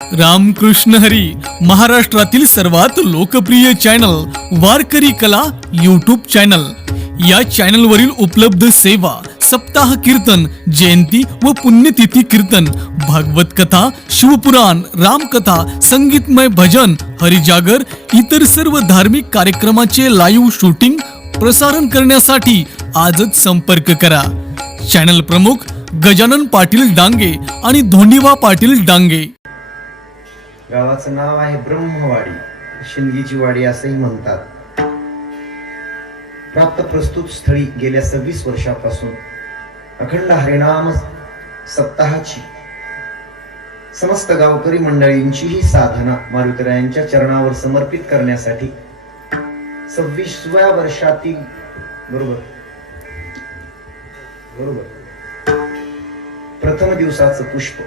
रामकृष्ण हरी महाराष्ट्रातील सर्वात लोकप्रिय चॅनल वारकरी कला यूट्यूब चॅनल। या चॅनल वरील उपलब्ध सेवा सप्ताह कीर्तन, जयंती व पुण्यतिथी कीर्तन, भागवत कथा, शिवपुराण, रामकथा, संगीतमय भजन, हरिजागर इतर सर्व धार्मिक कार्यक्रमाचे लाईव्ह शूटिंग प्रसारण करण्यासाठी आजच संपर्क करा। चॅनल प्रमुख गजानन पाटील डांगे आणि धोंडीबा पाटील डांगे। गावाचं नाव आहे ब्रह्मवाडी, शिंदगीची वाडी असेही म्हणतात। प्राप्त प्रस्तुत स्थळी गेल्या 26 वर्षापासून अखंड हरिनाम सप्ताहाची समस्त गावकरी मंडळींची ही साधना मारुतीरायांच्या चरणावर समर्पित करण्यासाठी 26व्या वर्षातील बरोबर प्रथम दिवसाचं पुष्प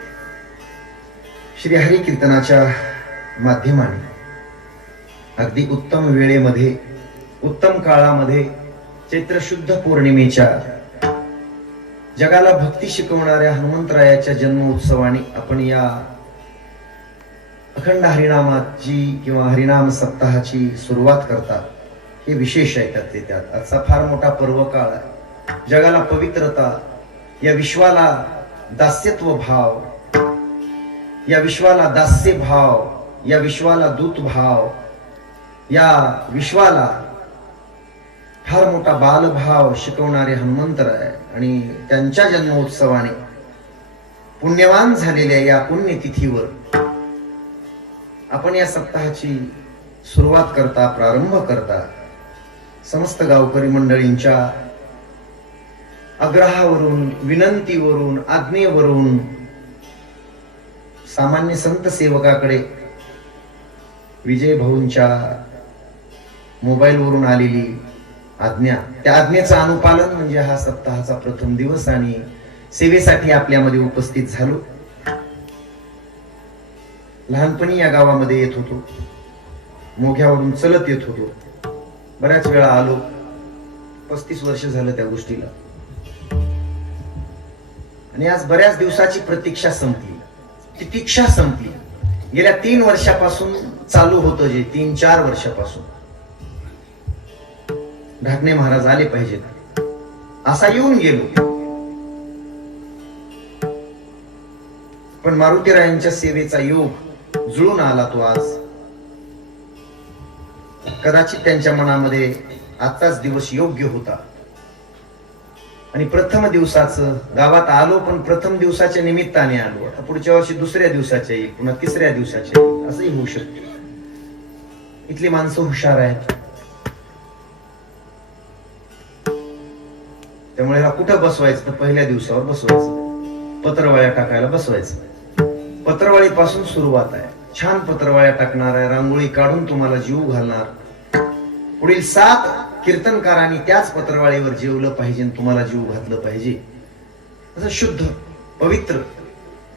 श्री हरी कीर्तनाच्या माध्यमाने अगदी उत्तम वेळेमध्ये, उत्तम काळामध्ये, चैत्र शुद्ध पौर्णिमेच्या जगाला भक्ती शिकवणाऱ्या हनुमंतरायाच्या जन्म उत्सवाने आपण या अखंड हरिनामाची किंवा हरिनाम सप्ताहाची सुरुवात करतात। हे विशेष आहे त्यात आजचा फार मोठा पर्व काळ आहे। जगाला पवित्रता, या विश्वाला दास्यत्व भाव, या विश्वाला दास्य भाव, या विश्वाला दूत भाव, या विश्वाला फार मोठा बालभाव शिकवणारे हनुमंतराय आणि त्यांच्या जन्मोत्सवाने पुण्यवान झालेल्या या पुण्यतिथीवर आपण या सप्ताहाची सुरुवात करता, प्रारंभ करता। समस्त गावकरी मंडळींच्या आग्रहावरून, विनंतीवरून, आज्ञेवरून सामान्य संत सेवकाकडे विजय भाऊंच्या मोबाईल वरून आलेली आज्ञा, त्या आज्ञेचं अनुपालन म्हणजे हा सप्ताहाचा प्रथम दिवस आणि सेवेसाठी आपल्यामध्ये उपस्थित झालो। लहानपणी या गावामध्ये येत होतो, मोघ्यावरून चलत येत होतो, बऱ्याच वेळा आलो। 35 वर्ष झालं त्या गोष्टीला आणि आज बऱ्याच दिवसाची प्रतीक्षा संपली, तितिक्षा संपली। गेल्या 3 वर्षापासून चालू होतं जे 3-4 वर्षापासून ढाकणे महाराज आले पाहिजेत असा येऊन गेलो, पण मारुतीरायांच्या सेवेचा योग जुळून आला तो आज। कदाचित त्यांच्या मनामध्ये आजचाच दिवस योग्य होता आणि प्रथम दिवसाचं गावात आलो, पण प्रथम दिवसाच्या निमित्ताने आलो। आता पुढच्या वर्षी दुसऱ्या दिवसाच्या येईल, पुन्हा तिसऱ्या दिवसाच्या येईल, असंही होऊ शकते। इथली माणसं हुशार आहेत, त्यामुळे ह्याला कुठं बसवायचं तर पहिल्या दिवसावर बसवायचं, पत्रवाळ्या टाकायला बसवायचं। पत्रवाळी पासून सुरुवात आहे, छान पत्रवाळ्या टाकणार आहे, रांगोळी काढून तुम्हाला जीव घालणार। पुढील 7 कीर्तनकारांनी त्याच पत्रवाळीवर जेवलं पाहिजे, तुम्हाला जीव घातलं पाहिजे। असं शुद्ध पवित्र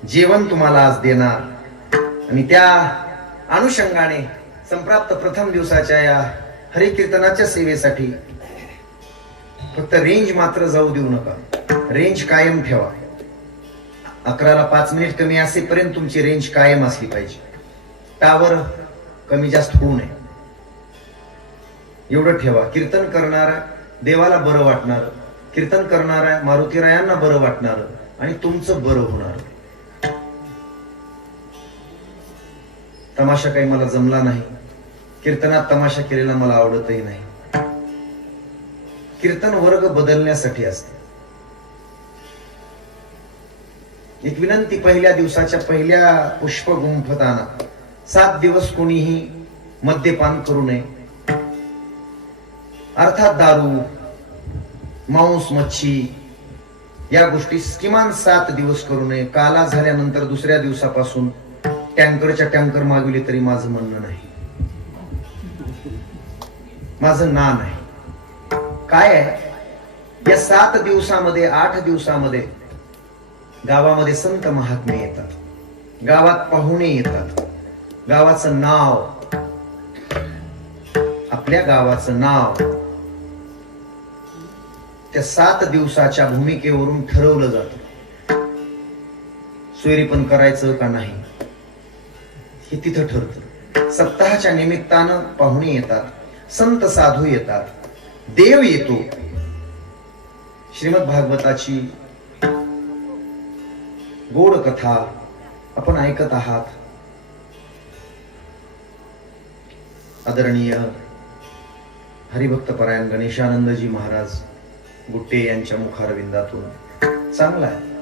जेवण तुम्हाला आज देणार आणि त्या अनुषंगाने संप्राप्त प्रथम दिवसाच्या या हरी कीर्तनाच्या सेवेसाठी फक्त रेंज मात्र जाऊ देऊ नका, रेंज कायम ठेवा। 11ला 5 मिनिट कमी असेपर्यंत तुमची रेंज कायम असली पाहिजे, टावर कमी जास्त होऊ नये एवढं ठेवा। कीर्तन करणारा देवाला बरं वाटणार, कीर्तन करणारा मारुतीरायांना बरं वाटणार आणि तुमचं बरं होणार। तमाशा काही मला जमला नाही, कीर्तनात तमाशा केलेला मला आवडतही नाही। कीर्तन वर्ग बदलण्यासाठी असते। एक विनंती, पहिल्या दिवसाच्या पहिल्या पुष्प गुंफताना 7 दिवस कोणीही मद्यपान करू नये, अर्थात दारू, मांस, मच्छी या गोष्टी किमान 7 दिवस करू नये। काला झाल्यानंतर दुसऱ्या दिवसापासून टँकरच्या टँकर मागविले तरी माझं म्हणणं नाही, माझं ना नाही। काय आहे, या 7 दिवसामध्ये 8 दिवसामध्ये गावामध्ये संत महात्मे येतात, गावात पाहुणे येतात, गावाचं नाव, आपल्या गावाचं नाव त्या 7 दिवसाच्या भूमिकेवरून ठरवलं जातं। सोयरी पण करायचं का नाही, हे तिथं ठरतं. सप्ताहाच्या निमित्तानं पाहुणे येतात, संत साधू येतात, देव येतो. श्रीमद भागवताची गोड कथा आपण ऐकत आहात. आदरणीय हरिभक्तपरायण गणेशानंदजी महाराज गुट्टे यांच्या मुखारविंदातून चांगला आहे.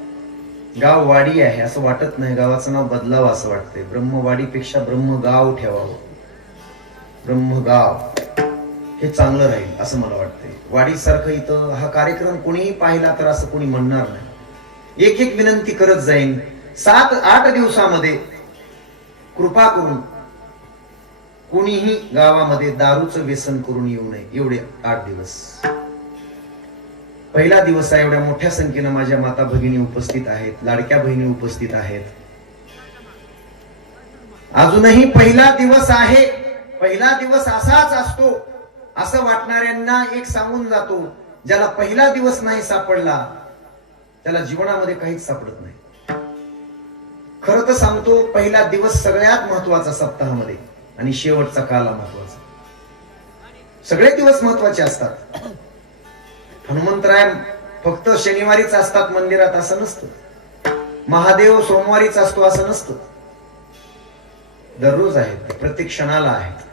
गाव वाडी आहे असं वाटत नाही, गावाचं नाव बदलावं असं वाटतंय. ब्रह्मवाडीपेक्षा ब्रह्मगाव ठेवावं. ब्रह्मगाव हे चांगलं राहील असं मला वाटतंय. वाडीसारखं इथं हा कार्यक्रम कोणीही पाहिला तर असं कोणी म्हणणार नाही. एक एक विनंती करत जाईन. 7-8 दिवसामध्ये कृपा करून कोणीही गावामध्ये दारूचं व्यसन करून येऊ नये. एवढे 8 दिवस. पहिला दिवस आहे, एवढ्या मोठ्या संख्येनं माझ्या माता भगिनी उपस्थित आहेत, लाडक्या बहिणी उपस्थित आहेत. अजूनही पहिला दिवस आहे. पहिला दिवस असाच असतो असं वाटणाऱ्यांना एक सांगून जातो, ज्याला पहिला दिवस नाही सापडला त्याला जीवनामध्ये काहीच सापडत नाही. खरं तर सांगतो, पहिला दिवस सगळ्यात महत्वाचा सप्ताहामध्ये आणि शेवटचा काला महत्वाचा. सगळे दिवस महत्वाचे असतात. हनुमंतराय फक्त शनिवारीच असतात मंदिरात असं नसतं. महादेव सोमवारीच असतो असं नसतं. दररोज आहेत, प्रत्येक क्षणाला आहेत.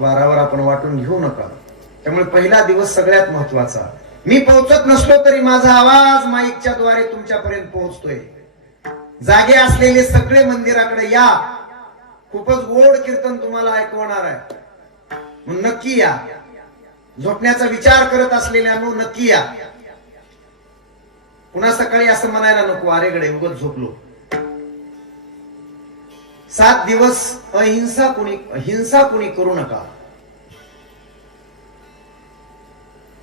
वारावर आपण वाटून घेऊ नका. त्यामुळे पहिला दिवस सगळ्यात महत्वाचा. मी पोहोचत नसलो तरी माझा आवाज माईकच्या द्वारे तुमच्यापर्यंत पोहोचतोय. जागे असलेले सगळे मंदिराकडे या. खूपच गोड कीर्तन तुम्हाला ऐकवणार आहे. मग नक्की या. झोपण्याचा विचार करत असलेल्यानो नक्की या. पुन्हा सकाळी असं म्हणायला नको, अरे गडे उगाच झोपलो. 7 दिवस हिंसा कुणी करू नका.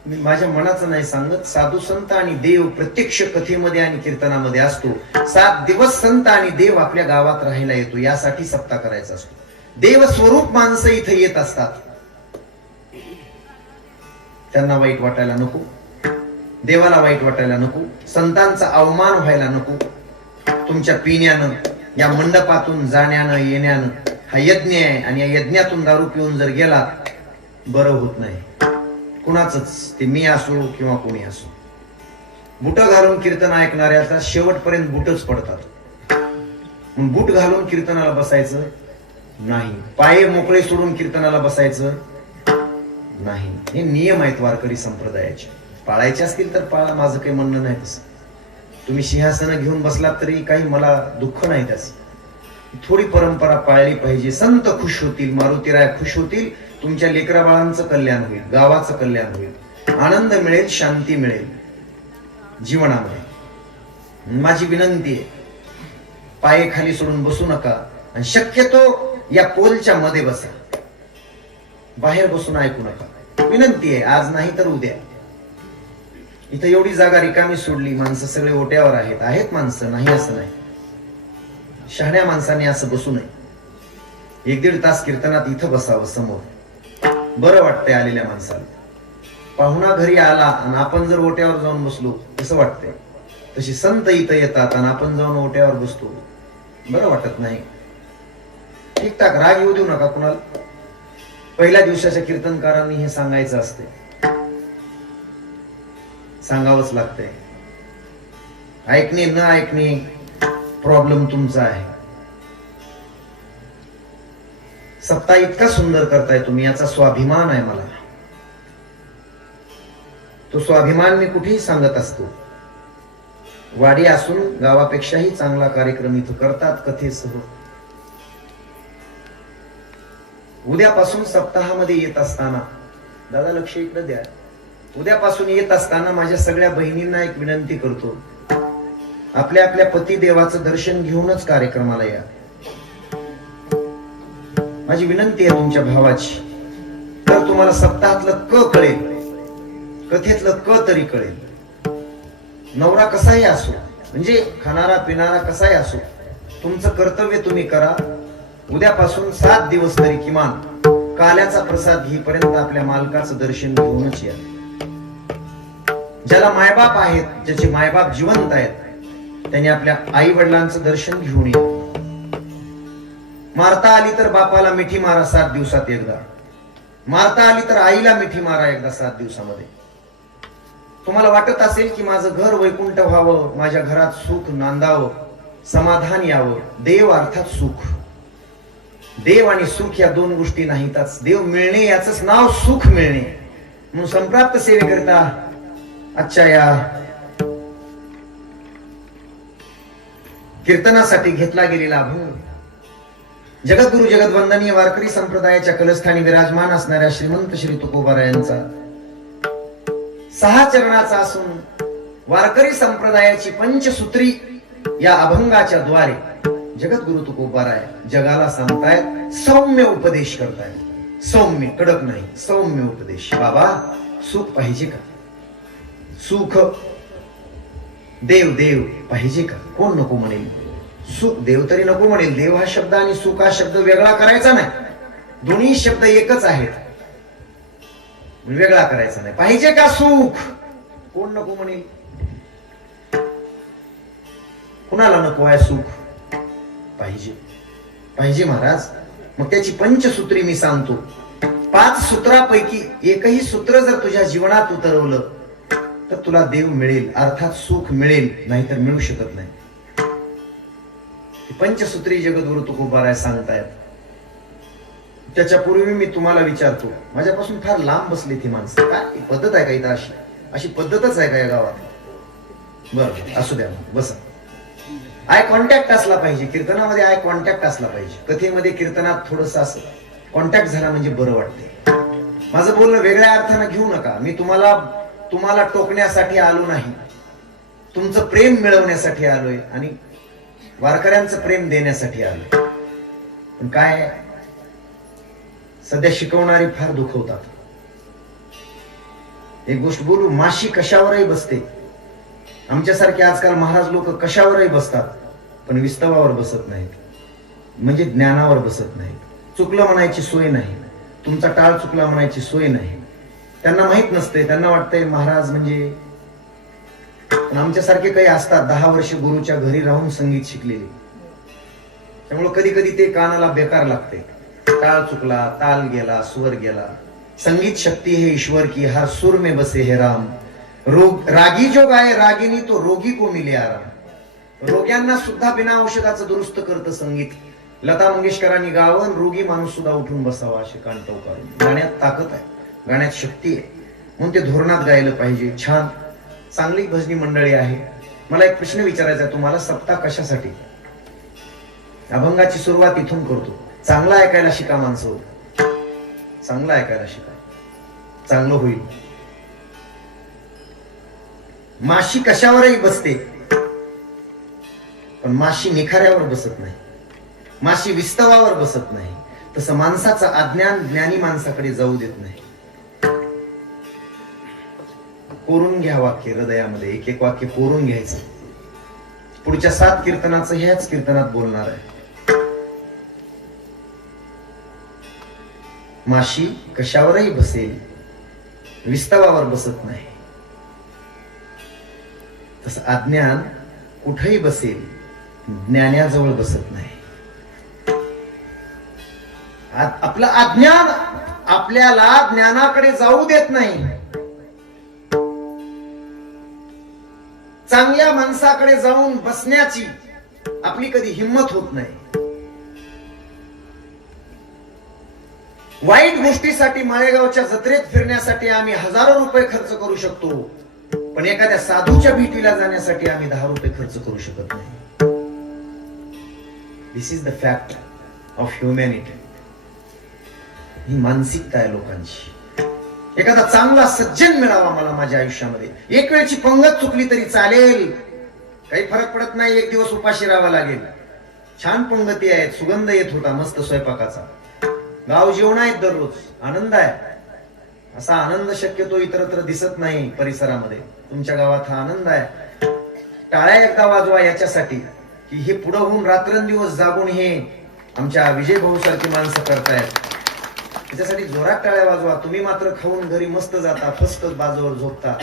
मी माझ्या मनाचं नाही सांगत. साधू संत आणि देव प्रत्यक्ष कथेमध्ये आणि कीर्तनामध्ये असतो. 7 दिवस संत आणि देव आपल्या गावात राहायला येतो. यासाठी सप्ताह करायचा असतो. देव स्वरूप माणसं इथे येत असतात. त्यांना वाईट वाटायला नको, देवाला वाईट वाटायला नको, संतांचा अवमान व्हायला नको. तुमच्या पिण्यानं, या मंडपातून जाण्यानं येण्यानं हा यज्ञ आहे आणि या यज्ञातून दारू पिऊन जर गेला बरं होत नाही कुणाच, ते मी असो किंवा कोणी असो. बुट घालून कीर्तन ऐकणाऱ्याचा शेवटपर्यंत बुटच पडतात. बूट घालून कीर्तनाला बसायचं नाही. पाये मोकळे सोडून कीर्तनाला बसायचं नाही. हे नियम आहेत वारकरी संप्रदायाचे. पाळायचे असतील तर पाळा, माझं काही म्हणणं नाही तसं. तुम्ही सिंहासन घेऊन बसलात तरी काही मला दुःख नाही त्याचं. थोडी परंपरा पाळली पाहिजे. संत खुश होतील, मारुतीराय खुश होतील, तुमच्या लेकरा बाळांचं कल्याण होईल, गावाचं कल्याण होईल, आनंद मिळेल, शांती मिळेल जीवनामध्ये. माझी विनंती आहे, पाये खाली सोडून बसू नका आणि शक्यतो या पोलच्या मध्ये बसा. बाहेर बसून ऐकू नका. विनंती आहे, आज नाही तर उद्या. इथं एवढी जागा रिकामी सोडली, माणसं सगळे ओट्यावर आहेत माणसं, नाही असं नाही. शहाण्या माणसाने असं बसू नये. 1-1.5 तास कीर्तनात इथं बसावं समोर. बरं वाटतंय आलेल्या माणसाला. पाहुणा घरी आला आणि आपण जर ओट्यावर जाऊन बसलो कसं वाटतंय, तशी संत इथं येतात आणि आपण जाऊन ओट्यावर बसतो, बरं वाटत नाही. ठीकठाक, राग येऊ देऊ नका कुणाला. पहिल्या दिवसाच्या कीर्तनकारांनी हे सांगायचं असते, सांगावंच लागतंय. ऐकणे न ऐकणे प्रॉब्लेम तुमचा आहे. सप्ताह इतका सुंदर करताय तुम्ही, याचा स्वाभिमान आहे मला. तो स्वाभिमान मी कुठेही सांगत असतो. वाडी असून गावापेक्षाही चांगला कार्यक्रम इथं करतात कथेसह. उद्यापासून सप्ताहामध्ये येत असताना, दादा लक्ष इकडे द्या, उद्यापासून येत असताना माझ्या सगळ्या बहिणींना एक विनंती करतो, आपल्या आपल्या पती देवाचं दर्शन घेऊनच कार्यक्रमाला या. माझी विनंती आहे तुमच्या भावाची. तर तुम्हाला सप्ताहातलं क कळेल, कथेतलं क तरी कळेल. नवरा कसाही असो, म्हणजे खाणारा पिणारा कसाही असो, तुमचं कर्तव्य तुम्ही करा. उद्यापासून 7 दिवस तरी किमान काल्याचा प्रसाद घेईपर्यंत आपल्या मालकाचं दर्शन घेऊनच या. ज्याला मायबाप आहेत, ज्याचे मायबाप जिवंत आहेत, त्यांनी आपल्या आई वडिलांचं दर्शन घेऊन या. मारता आली तर बापाला मिठी मारा 7 दिवसात एकदा, मारता आली तर आईला मिठी मारा एकदा 7 दिवसामध्ये. तुम्हाला वाटत असेल की माझं घर वैकुंठ व्हावं, माझ्या घरात सुख नांदावं, समाधान यावं. देव अर्थात सुख. देव आणि सुख या दोन गोष्टी नाहीतच. देव मिळणे याच नाव सुख मिळणे. म्हणून संप्राप्त सेवेकरिता आजच्या या कीर्तनासाठी घेतला गेलेला अभंग जगद्गुरु जगदवंदनीय वारकरी संप्रदायाच्या कलस्थानी विराजमान असणाऱ्या श्रीमंत श्री तुकोबारायांचा 6 चरणाचा असून वारकरी संप्रदायाची पंचसूत्री या अभंगाच्या द्वारे जगद्गुरु तुकोबाराय जगाला सांगतायत, सौम्य उपदेश करतायत. सौम्य, कडक नाही, सौम्य उपदेश. बाबा, सुख पाहिजे का? सुख देव देव पाहिजे का? कोण नको म्हणेल? सुख देव तरी नको म्हणेल. देव हा शब्द आणि सुख हा शब्द वेगळा करायचा नाही. दोन्ही शब्द एकच आहेत, वेगळा करायचा नाही. पाहिजे का सुख? कोण नको म्हणेल? कुणाला नको आहे सुख? पाहिजे, पाहिजे महाराज. मग त्याची पंचसूत्री मी सांगतो. 5 सूत्रापैकी एकही सूत्र जर तुझ्या जीवनात उतरवलं तर तुला देव मिळेल, अर्थात सुख मिळेल, नाहीतर मिळू शकत नाही. पंचसूत्री जगद्गुरु तुकोबाराय सांगतायत. त्याच्या पूर्वी मी तुम्हाला विचारतो, माझ्यापासून फार लांब बसली ती माणसं. काय पद्धत आहे का इथं? अशी पद्धतच आहे का या गावात? बरं, असू द्या, बसा. आय कॉन्टॅक्ट असला पाहिजे. कीर्तनामध्ये आय कॉन्टॅक्ट असला पाहिजे. कथेमध्ये कीर्तनात थोडस असं कॉन्टॅक्ट झाला म्हणजे बरं वाटते. माझं बोलणं वेगळ्या अर्थानं घेऊ नका. मी तुम्हाला टोकण्यासाठी आलो नाही. तुमचं प्रेम मिळवण्यासाठी आलोय आणि वारकऱ्यांचं प्रेम देण्यासाठी आलोय. पण काय, सध्या शिकवणारी फार दुखवतात. एक गोष्ट बोलू, माशी कशावरही बसते. आमच्यासारखे आजकाल महाराज लोक कशावरही बसतात, पण विस्तवावर बसत नाहीत, म्हणजे ज्ञानावर बसत नाहीत. चुकलं म्हणायची सोय नाही, तुमचा टाळ चुकला म्हणायची सोय नाही. त्यांना माहित नसते. त्यांना वाटतंय महाराज म्हणजे, पण आमच्यासारखे काही असतात 10 वर्ष गुरुच्या घरी राहून संगीत शिकलेले. त्यामुळे कधी कधी ते कानाला बेकार लागते. टाळ चुकला, ताल गेला, स्वर गेला. संगीत शक्ती है ईश्वर की, हर सुर में बसे है राम. रागी जो गाय रागिनी तो रोगी को मिले आराम. रोग्यांना सुद्धा बिना औषधाचं दुरुस्त करतं संगीत. लता मंगेशकरांनी गावन, रोगी माणूस सुद्धा उठून बसावा असे कांटव काढून. गाण्यात ताकद आहे, गाण्यात शक्ती आहे, म्हणून ते धोरणात गायलं पाहिजे. छान चांगली भजनी मंडळी आहे. मला एक प्रश्न विचारायचा आहे तुम्हाला, सप्ताह कशासाठी? अभंगाची सुरुवात इथून करतो. चांगला ऐकायला शिका माणसं, चांगलं ऐकायला शिका, चांगलं होईल. माशी कशावरही बसते, पण माशी निखाऱ्यावर बसत नाही, माशी विस्तवावर बसत नाही. तसं माणसाचं अज्ञान ज्ञानी माणसाकडे जाऊ देत नाही. कोरून घ्या वाक्य हृदयामध्ये, एक एक वाक्य कोरून घ्यायचं. पुढच्या 7 कीर्तनाचं ह्याच कीर्तनात बोलणार आहे. माशी कशावरही बसेल, विस्तवावर बसत नाही. तसं अज्ञान कुठेही बसेल, ज्ञानाजवळ बसत नाही. आपलं अज्ञान आपल्याला ज्ञानाकडे जाऊ देत नाही. चांगल्या माणसाकडे जाऊन बसण्याची आपली कधी हिंमत होत नाही. वाईट गोष्टीसाठी माळेगावच्या जत्रेत फिरण्यासाठी आम्ही हजारो रुपये खर्च करू शकतो, पण एखाद्या साधूच्या भेटीला जाण्यासाठी आम्ही 10 रुपये खर्च करू शकत नाही. This is the fact of humanity. ही मानसिकता आहे लोकांची. एखादा चांगला सज्जन मिळावा मला माझ्या आयुष्यामध्ये. एक वेळची पंगत चुकली तरी चालेल, काही फरक पडत नाही. एक दिवस उपाशी राहावं लागेल. छान पंगती आहेत, सुगंध येत होता मस्त स्वयंपाकाचा. गाव जेवण आहेत दररोज, आनंद आहे. असा आनंद शक्यतो इतरत्र दिसत नाही परिसरामध्ये. तुमच्या गावात हा आनंद आहे. टाळ्या एकदा वाजवा याच्यासाठी की हे पुढे होऊन रात्रंदिवस जागून हे आमच्या विजय भाऊ सारखी माणसं करतायत. त्याच्यासाठी जोरात टाळ्या वाजवा. तुम्ही मात्र खाऊन घरी मस्त जाता, फस्त बाजूवर झोपता,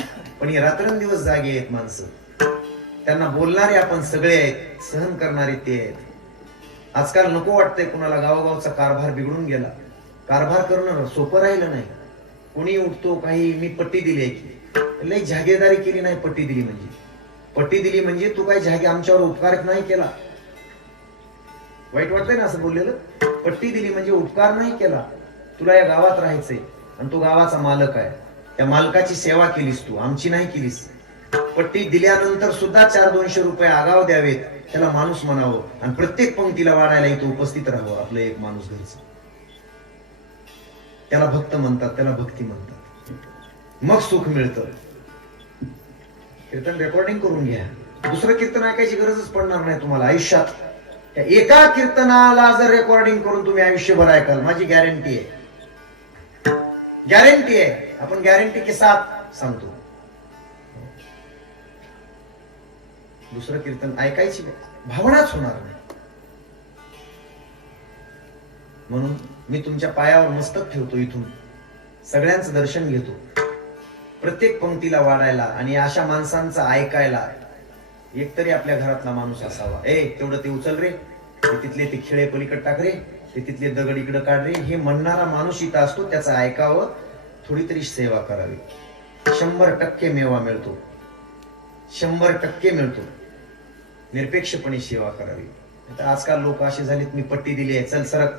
पण हे रात्रंदिवस जागे आहेत माणसं. त्यांना बोलणारे आपण सगळे आहेत, सहन करणारे ते आहेत. आजकाल नको वाटतंय कुणाला, गावोगावचा कारभार बिघडून गेला. कारभार करणं सोपं राहिलं नाही. कोणी उठतो काही मी पट्टी दिली आहे की लई जागेदारी केली नाही. पट्टी दिली म्हणजे तू काही जागे आमच्यावर उपकार नाही केला. वाईट वाटतंय ना असं बोललेलं. पट्टी दिली म्हणजे उपकार नाही केला. तुला या गावात राहायचंय आणि तू गावाचा मालक आहे. त्या मालकाची सेवा केलीस तू, आमची नाही केलीस. पट्टी दिल्यानंतर सुद्धा 400-200 रुपये आगाव द्यावेत, त्याला माणूस म्हणावं आणि प्रत्येक पंक्तीला वाढायला इथं उपस्थित राहावं आपलं एक माणूस घरचं. त्याला भक्त म्हणतात, त्याला भक्ती म्हणतात. मग सुख मिळतं. कीर्तन रेकॉर्डिंग करून घ्या. दुसरं कीर्तन ऐकायची गरजच पडणार नाही तुम्हाला आयुष्यात. त्या एका कीर्तनाला जर रेकॉर्डिंग करून तुम्ही आयुष्यभर ऐकाल, माझी गॅरंटी आहे. आपण गॅरंटी के साथ सांगतो. दुसरं कीर्तन ऐकायची भावनाच होणार नाही. म्हणून मी तुमच्या पायावर मस्तक ठेवतो. इथून सगळ्यांचं दर्शन घेतो. प्रत्येक पंक्तीला वाढायला आणि अशा माणसांचं ऐकायला एकतरी आपल्या घरातला माणूस असावा. तेवढं ते उचल रे, ते तिथले ते खिळे पलीकडे टाक रे, ते तिथले दगड इकडे काढ रे, हे म्हणणारा माणूस इथं असतो. त्याचं ऐकावं, थोडी तरी सेवा करावी. 100% मेवा मिळतो. 100% मिळतो. निरपेक्षपणे सेवा करावी. तर आजकाल लोक असे झालेत, मी पट्टी दिली आहे, चल सरक,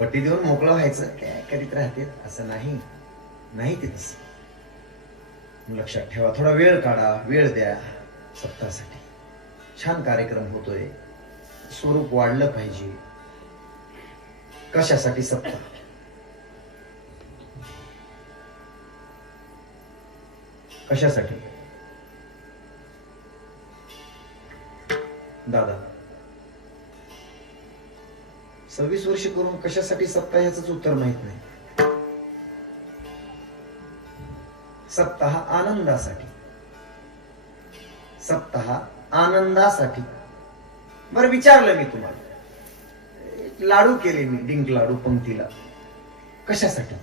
पट्टी देऊन मोकळं व्हायचं, काय करीत राहते. असं नाही ते तसं. लक्षात ठेवा. थोडा वेळ काढा, वेळ द्या सप्ताहासाठी. छान कार्यक्रम होतोय. स्वरूप वाढलं पाहिजे. कशासाठी सप्ताह? कशासाठी दादा? 26 वर्ष करून कशासाठी सप्ताह याच उत्तर माहित नाही. सप्ताह आनंदासाठी. बरं विचारलं मी तुम्हाला, लाडू केले मी, डिंक लाडू पंक्तीला, कशासाठी?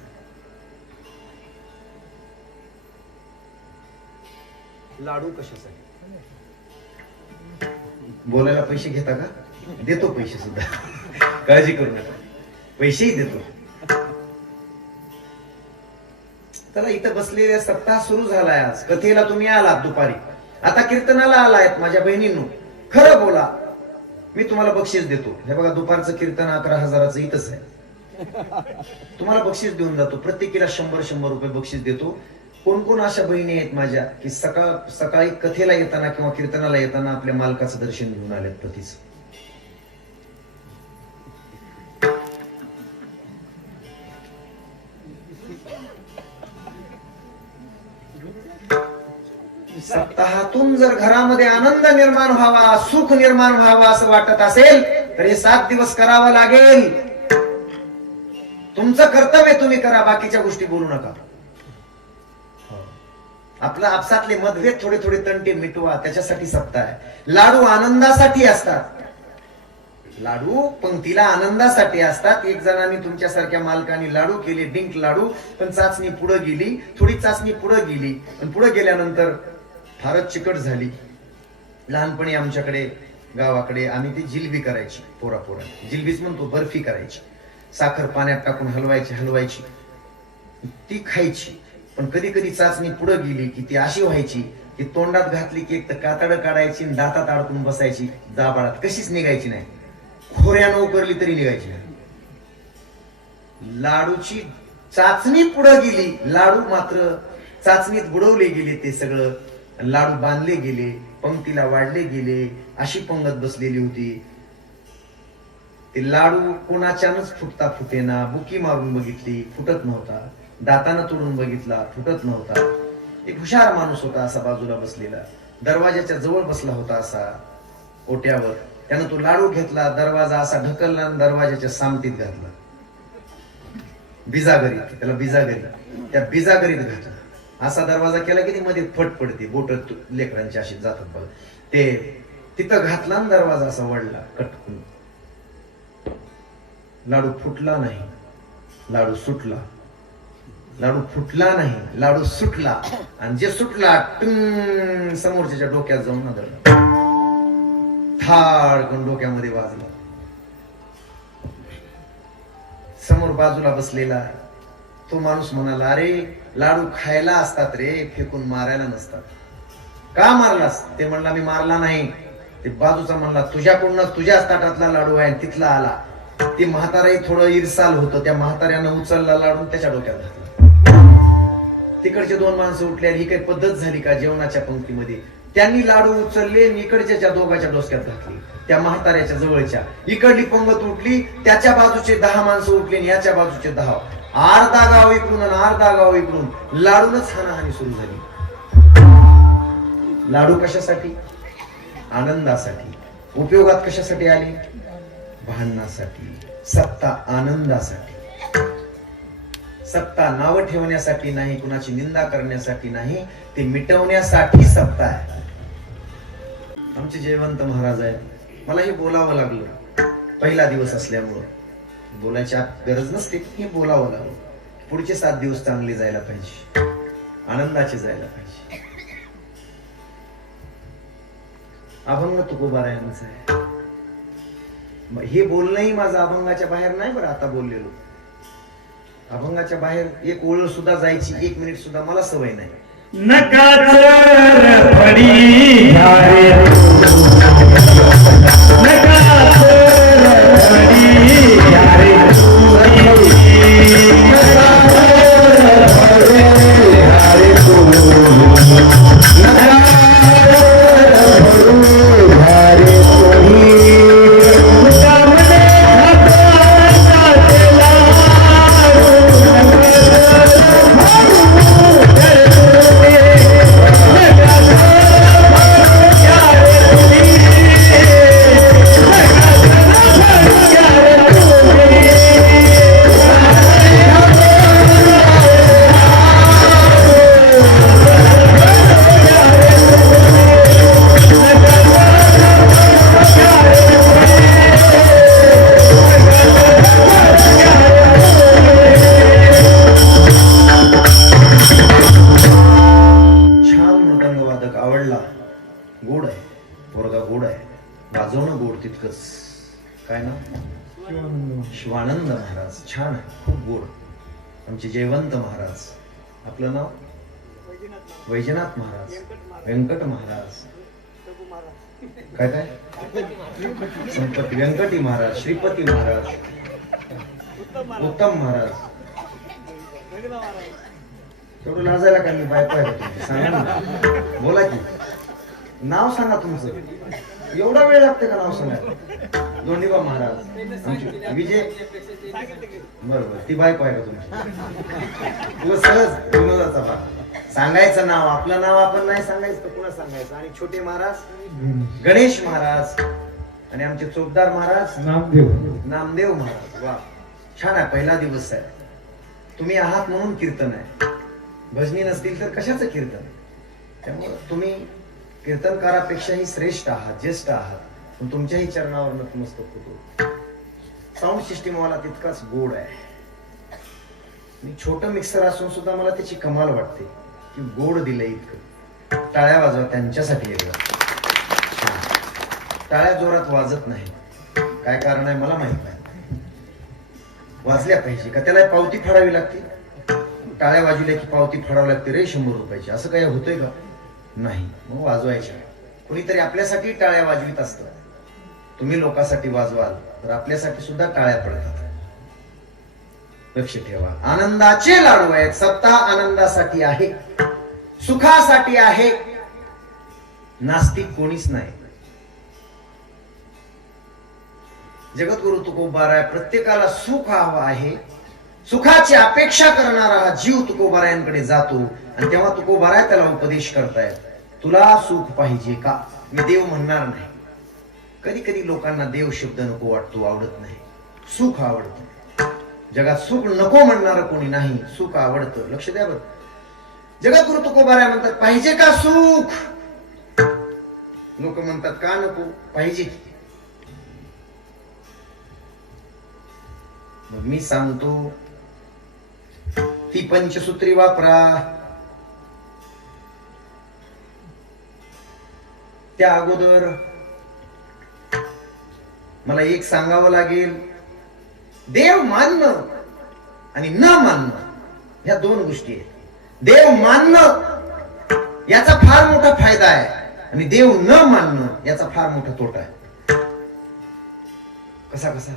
लाडू कशासाठी? बोलायला पैसे घेता का? देतो पैसे सुद्धा, काळजी करू नका, पैसेही देतो. चला, इथं बसलेले सप्ताह सुरू झालाय. आज कथेला तुम्ही आलात दुपारी, आता कीर्तनाला आलायत माझ्या बहिणींनो. खरं बोला, मी तुम्हाला बक्षीस देतो. हे बघा, दुपारचं कीर्तन 11,000चं इथंच आहे. तुम्हाला बक्षीस देऊन जातो. प्रत्येकीला 100-100 रुपये बक्षीस देतो. कोण कोण अशा बहिणी आहेत माझ्या की सकाळी कथेला येताना किंवा कीर्तनाला येताना आपल्या मालकाचं दर्शन घेऊन आलेत पतीच? सप्ताहातून जर घरामध्ये आनंद निर्माण व्हावा, सुख निर्माण व्हावा असं वाटत असेल तर हे 7 दिवस करावं लागेल. तुमचं कर्तव्य तुम्ही करा, बाकीच्या गोष्टी बोलू नका. आपलं आपसातले मतभेद थोडे थोडे तंटे मिटवा, त्याच्यासाठी सप्ताह आहे. लाडू आनंदासाठी असतात. लाडू पंक्तीला आनंदासाठी असतात. एक जणांनी तुमच्यासारख्या मालकाने लाडू केले, डिंक लाडू, पण चाचणी पुढे गेली, थोडी चाचणी पुढे गेली, पण पुढे गेल्यानंतर फारच चिकट झाली. लहानपणी आमच्याकडे गावाकडे आम्ही ती जिलबी करायची. पोरा जिलबीच म्हणतो, बर्फी करायची. साखर पाण्यात टाकून हलवायची, ती खायची. पण कधी कधी चाचणी पुढे गेली की ती अशी व्हायची की तोंडात घातली की एक तर कातड काढायची, दातात अडकून बसायची, दाबाडात कशीच निघायची नाही. खोऱ्यानं उकरली तरी निघायची नाही. लाडूची चाचणी पुढे गेली, लाडू मात्र चाचणीत बुडवले गेले. ते सगळं लाडू बांधले गेले, पंक्तीला वाढले गेले, अशी पंगत बसलेली होती. ते लाडू कोणाच्यानच फुटता फुटेना. बुकी मारून बघितली, फुटत नव्हता. दातानं तोडून बघितला, फुटत नव्हता. एक हुशार माणूस होता असा बाजूला बसलेला, दरवाजाच्या जवळ बसला होता असा ओट्यावर. त्यानं तो लाडू घेतला, दरवाजा असा ढकलला आणि दरवाजाच्या सामतीत घातला. बिजागरीत, त्याला बिजागरी, त्या बिजागरीत घातला. असा दरवाजा केला की ती मध्ये फट पडते, बोट लेकरांची अशी जातात बघा. ते तिथं घातला आणि दरवाजा असा वळला कटकून. लाडू फुटला नाही, लाडू सुटला. लाडू फुटला नाही, लाडू सुटला. आणि जे सुटला समोरच्या डोक्यात जाऊन आदळला, थाडकन डोक्यामध्ये वाजला. बाजूला बसलेला. तो माणूस म्हणाला, अरे लाडू खायला असतात रे, फेकून मारायला नसतात. का मारलास? ते म्हणला, मी मारला नाही. ते बाजूचा म्हणला, तुझ्याकडूनच तुझ्याच ताटातला लाडू आहे तिथला आला. ते म्हाताराही थोडं इरसाल होतं. त्या म्हाताऱ्यानं उचलला लाडू त्याच्या डोक्यात घातला. तिकडचे दोन माणसं उठले. ही काही पद्धत झाली का जेवणाच्या पंक्तीमध्ये? त्यांनी लाडू उचलले आणि इकडच्या दोघांच्या डोक्यात घातली, त्या म्हाताऱ्याच्या जवळच्या. इकडली पंगत उठली, त्याच्या बाजूचे 10 माणसं उठली आणि याच्या बाजूचे 10. अर्धा गाव इकडून आणि अर्धा गाव इकडून लाडूनच हाणाहाणी सुरू झाली. लाडू कशासाठी? आनंदासाठी. उपयोगात कशासाठी आले? भांडणासाठी. सत्ता आनंदासाठी. सत्ता नाव ठेवण्यासाठी नाही, कुणाची निंदा करण्यासाठी नाही, ते मिटवण्यासाठी सत्ता आहे. आमचे जयवंत महाराज आहेत. मला हे बोलावं लागलं, पहिला दिवस असल्यामुळं. बोलायची गरज नसते, हे बोलावं लागलं. पुढचे 7 दिवस चांगले जायला पाहिजे, आनंदाचे जायला पाहिजे. अभंग तुकोबारायांचं आहे. हे बोलणंही माझं अभंगाच्या बाहेर नाही बरं. आता बोललेलो अभंगाच्या बाहेर एक ओळ सुद्धा जायची 1 मिनिट सुद्धा मला सवय नाही. गोड आहे, पोरगा गोड आहे, वाजवणं गोड तितकंच. काय ना, शिवानंद महाराज छान आहे, खूप गोड. आमचे जयवंत महाराज. आपलं नाव? वैजनाथ महाराज, व्यंकट महाराज, काय काय संपत्ती, व्यंकटी महाराज, श्रीपती महाराज, उत्तम महाराज. तेवढं लाजायला का? मी बायको आहे का? सांगा ना, बोला की. नाव सांगा तुमचं. एवढा वेळ लागते का नाव सांगा? दोंडीबा महाराज, विजय. बरोबर, ती बायको आहे का तुमची? सहज विनोदाचा भाग. सांगायचं नाव, आपलं नाव आपण नाही सांगायचं तर पुन्हा सांगायचं. आणि छोटे महाराज गणेश महाराज, आणि आमचे चोपदार महाराज नामदेव महाराज. वा, छान आहे. पहिला दिवस आहे, तुम्ही आहात म्हणून कीर्तन आहे. भजनी नसतील तर कशाचं कीर्तन? त्यामुळे तुम्ही कीर्तनकारापेक्षाही श्रेष्ठ आहात, ज्येष्ठ आहात. पण तुमच्याही चरणावर नतमस्तक होतो. साऊंड सिस्टीम वाला तितकाच गोड आहे. मी छोटं मिक्सर असून सुद्धा मला त्याची कमाल वाटते की गोड दिलंय इतकं. टाळ्या वाजवा त्यांच्यासाठी. टाळ्या जोरात वाजत नाही, काय कारण आहे मला माहित नाही. वाजल्या पाहिजे का? त्याला पावती फाडावी लागते. टाळ्या वाजवल्या की पावती फाडावी लागते रे 100 रुपयाची. असं काय होतंय का? नाही. मग वाजवायच्या. कोणीतरी आपल्यासाठी टाळ्या वाजवीत असतं. तुम्ही लोकांसाठी वाजवाल तर आपल्यासाठी सुद्धा टाळ्या पडतात. लक्ष ठेवा. आनंदाचे लाडू आहेत. सत्ता आनंदासाठी आहे, सुखासाठी आहे. नास्तिक कोणीच नाही. जगद्गुरु तुकोबाराय प्रत्येकाला सुख हवं आहे. सुखाची अपेक्षा करणारा हा जीव तुकोबारायांकडे जातो आणि तेव्हा तुकोबाराय त्याला उपदेश करतायत. तुला सुख पाहिजे का? मी देव म्हणणार नाही. कधी कधी लोकांना देव शब्द नको वाटतो, आवडत नाही. सुख आवडतं. जगात सुख नको म्हणणार कोणी नाही, सुख आवडतं. लक्ष द्या बरं. जगद्गुरु तुकोबाराय म्हणतात, पाहिजे का सुख? लोक म्हणतात, का नको? पाहिजे. मग मी सांगतो, ती पंचसूत्री वापरा. त्या अगोदर मला एक सांगावं लागेल. देव मानणं आणि न मानणं, ह्या दोन गोष्टी आहेत. देव मानणं याचा फार मोठा फायदा आहे आणि देव न मानणं याचा फार मोठा तोटा आहे. कसा कसा?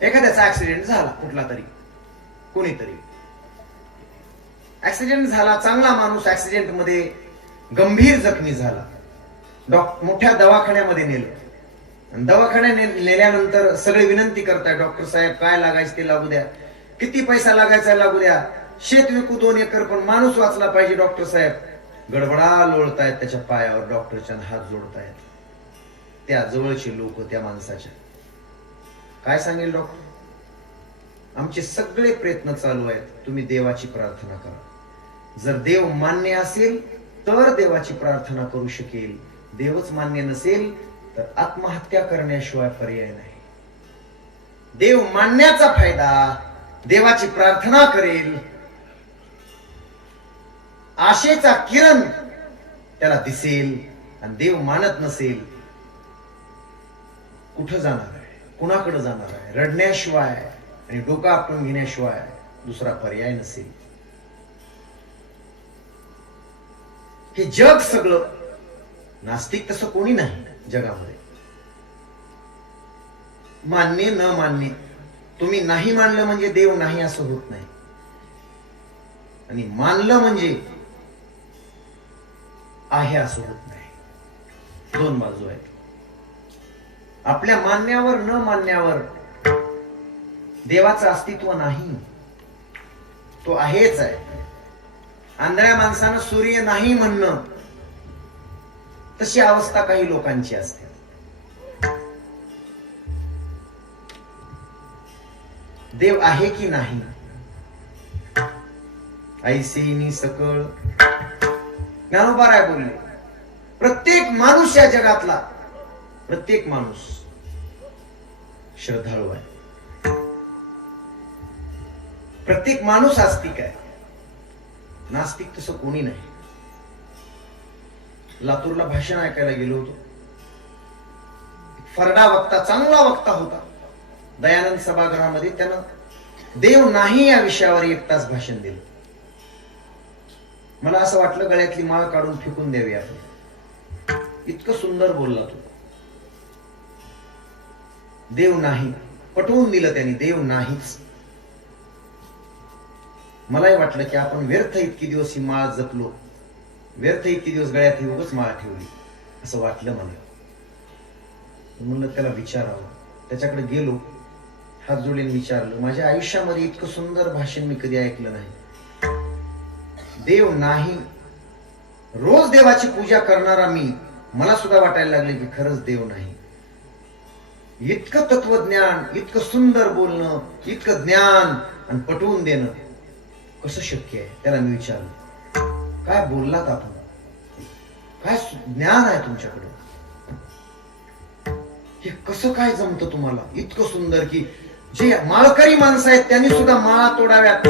एखाद्याचा ऍक्सिडेंट झाला, कुठला तरी कोणीतरी ऍक्सिडेंट झाला, चांगला माणूस ऍक्सिडेंट मध्ये गंभीर जखमी झाला, मोठ्या दवाखान्यामध्ये नेलं. दवाखान्यात नेल्यानंतर सगळे विनंती करताय, डॉक्टर साहेब काय लागायचं ते लागू द्या, किती पैसा लागायचा लागू द्या, शेत विकू 2 एकर पण माणूस वाचला पाहिजे डॉक्टर साहेब. गडबडा लोळतायत त्याच्या पायावर, डॉक्टरच्या हात जोडतायत. त्या जवळचे लोक त्या माणसाच्या काय सांगेल डॉक्टर? आमचे सगळे प्रयत्न चालू आहेत, तुम्ही देवाची प्रार्थना करा. जर देव मान्य असेल तर देवाची प्रार्थना करू शकेल, देवच मान्य नसेल तर आत्महत्या करण्याशिवाय पर्याय नाही. देव मानण्याचा फायदा, देवाची प्रार्थना करेल, आशेचा किरण त्याला दिसेल. आणि देव मानत नसेल, कुठं जाणार आहे, कुणाकडे जाणार आहे? रडण्याशिवाय आणि डोकं आपटून घेण्याशिवाय दुसरा पर्याय नसेल. हे जग सगळं नास्तिक तसं कोणी नाही जगामध्ये. मान्य न मान्य, तुम्ही नाही मानलं म्हणजे देव नाही असं होत नाही, आणि मानलं म्हणजे आहे असं होत नाही. दोन बाजू आहेत. आपल्या मानण्यावर न मानण्यावर देवाचं अस्तित्व नाही, तो आहेच आहे. आंधळ्या माणसानं सूर्य नाही म्हणणं, तशी अवस्था काही लोकांची असते. देव आहे की नाही, ऐसेनी सकळ ज्ञानोबा राय बोलले. प्रत्येक माणूस या जगातला, प्रत्येक माणूस श्रद्धाळू आहे, प्रत्येक माणूस आस्तिक आहे. नास्तिक तसं कोणी नाही. लातूरला भाषण ऐकायला गेलो होतो. फरडा वक्ता, चांगला वक्ता होता, दयानंद सभागृहामध्ये. त्यानं देव नाही या विषयावर 1 तास भाषण दिलं. मला असं वाटलं गळ्यातली माळ काढून फेकून द्यावी आपण, इतकं सुंदर बोलला तो. देव नाही पटवून दिलं त्यांनी, देव नाहीच. मलाही वाटलं की आपण व्यर्थ इतकी दिवस ही माळ जपलो, व्यर्थ इतकी दिवस गळ्यात ही उगाच माळ ठेवली, असं वाटलं मला. म्हणलं त्याला विचारावं. त्याच्याकडे गेलो, हात जोडून विचारलं. माझ्या आयुष्यामध्ये इतकं सुंदर भाषण मी कधी ऐकलं नाही. देव नाही. रोज देवाची पूजा करणारा मी, मला सुद्धा वाटायला लागले की खरंच देव नाही. इतकं तत्वज्ञान, इतकं सुंदर बोलणं, इतकं ज्ञान आणि पटवून देणं कसं शक्य आहे? त्याला मी विचारलं, काय बोललात आपण, काय ज्ञान आहे तुमच्याकडे, हे कसं काय जमतं तुम्हाला इतकं सुंदर, की जे माळकरी माणसं आहेत त्यांनी सुद्धा माळा तोडाव्यात,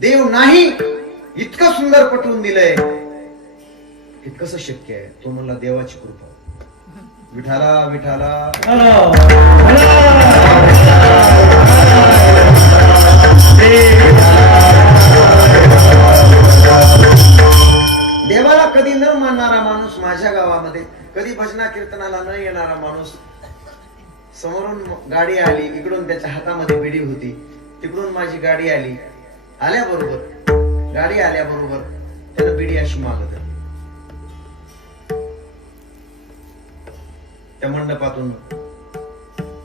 देव नाही इतकं सुंदर पटवून दिलंय, हे कसं शक्य आहे? तो म्हणला देवाची कृपा. विठाला विठाला. देवाला कधी न मानणारा माणूस माझ्या गावामध्ये, कधी भजना कीर्तनाला न येणारा माणूस, समोरून गाडी आली, इकडून त्याच्या हातामध्ये बिडी होती, तिकडून माझी गाडी आली, गाडी आल्याबरोबर त्यानं बिडी अशी मागत त्या मंडपातून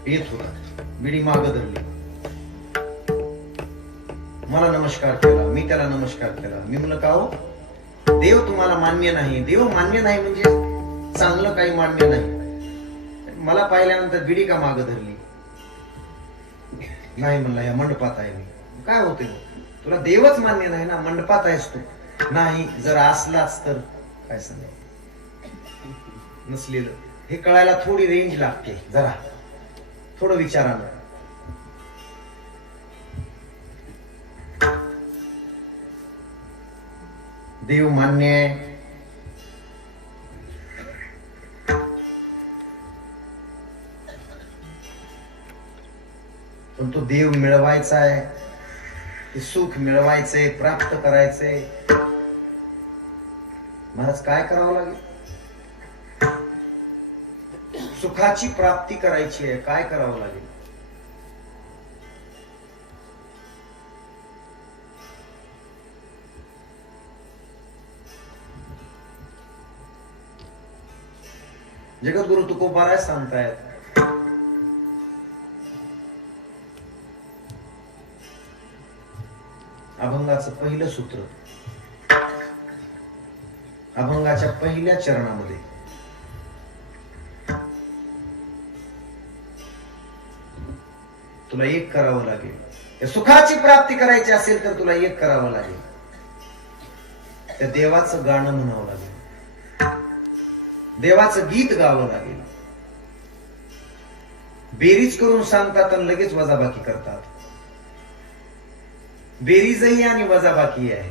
येत होता, बिडी मागत धरली. मला नमस्कार केला, मी त्याला नमस्कार केला. मी म्हणलं, का हो, देव तुम्हाला मान्य नाही? देव मान्य नाही म्हणजे चांगलं काही मान्य नाही. मला पाहिल्यानंतर बिडी का मागं धरली? नाही म्हणला, या मंडपात आहे मी. काय होते तुला? देवच मान्य नाही ना, मंडपात आहेस तू. नाही, जर असलाच तर काय सांगाय, नसलेलं हे कळायला थोडी रेंज लागते, जरा थोडं विचारानं. देव मान्य आहे, पण तो देव मिळवायचा आहे, ते सुख मिळवायचंय, प्राप्त करायचंय. महाराज काय करावं लागेल? सुखाची प्राप्ती करायची आहे, काय करावं लागेल? जगद्गुरु तुकोबाराय सांगतायत, अभंगाचं पहिलं सूत्र, अभंगाच्या पहिल्या चरणामध्ये तुला एक करावं लागेल. त्या सुखाची प्राप्ती करायची असेल तर तुला एक करावं लागेल, त्या देवाचं गाणं म्हणावं लागेल, देवाचं गीत गावं लागेल. बेरीज करून सांगतात आणि लगेच वजाबाकी करतात. बेरीजही आणि वजाबाकी आहे.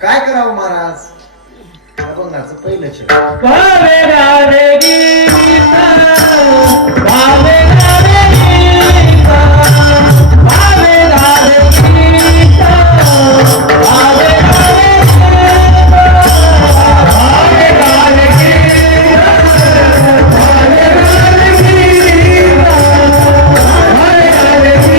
काय करावं महाराज? अभंगाचं पहिलं चरण, भावे राधे गीता, भावे राधे गीता, भावे राधे गीता, भावे राधे गीता, भावे राधे गीता, भावे राधे गीता, भावे राधे गीता,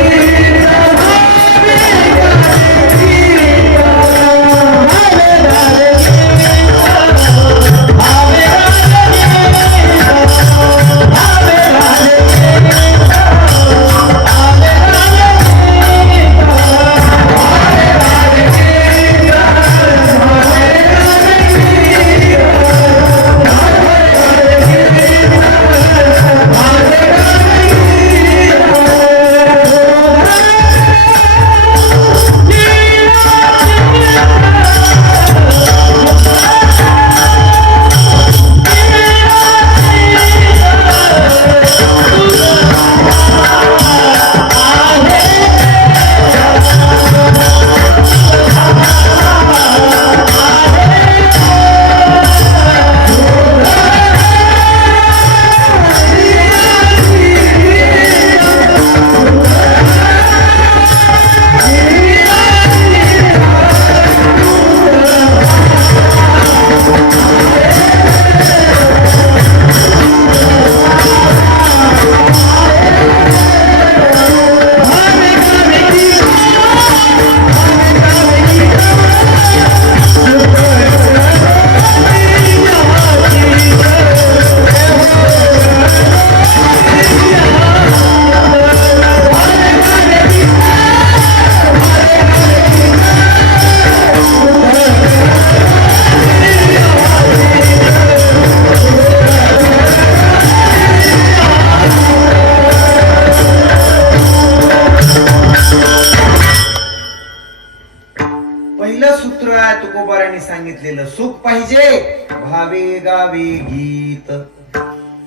भावे राधे सांगितलेलं सुख पाहिजे, भावे गावे गीत.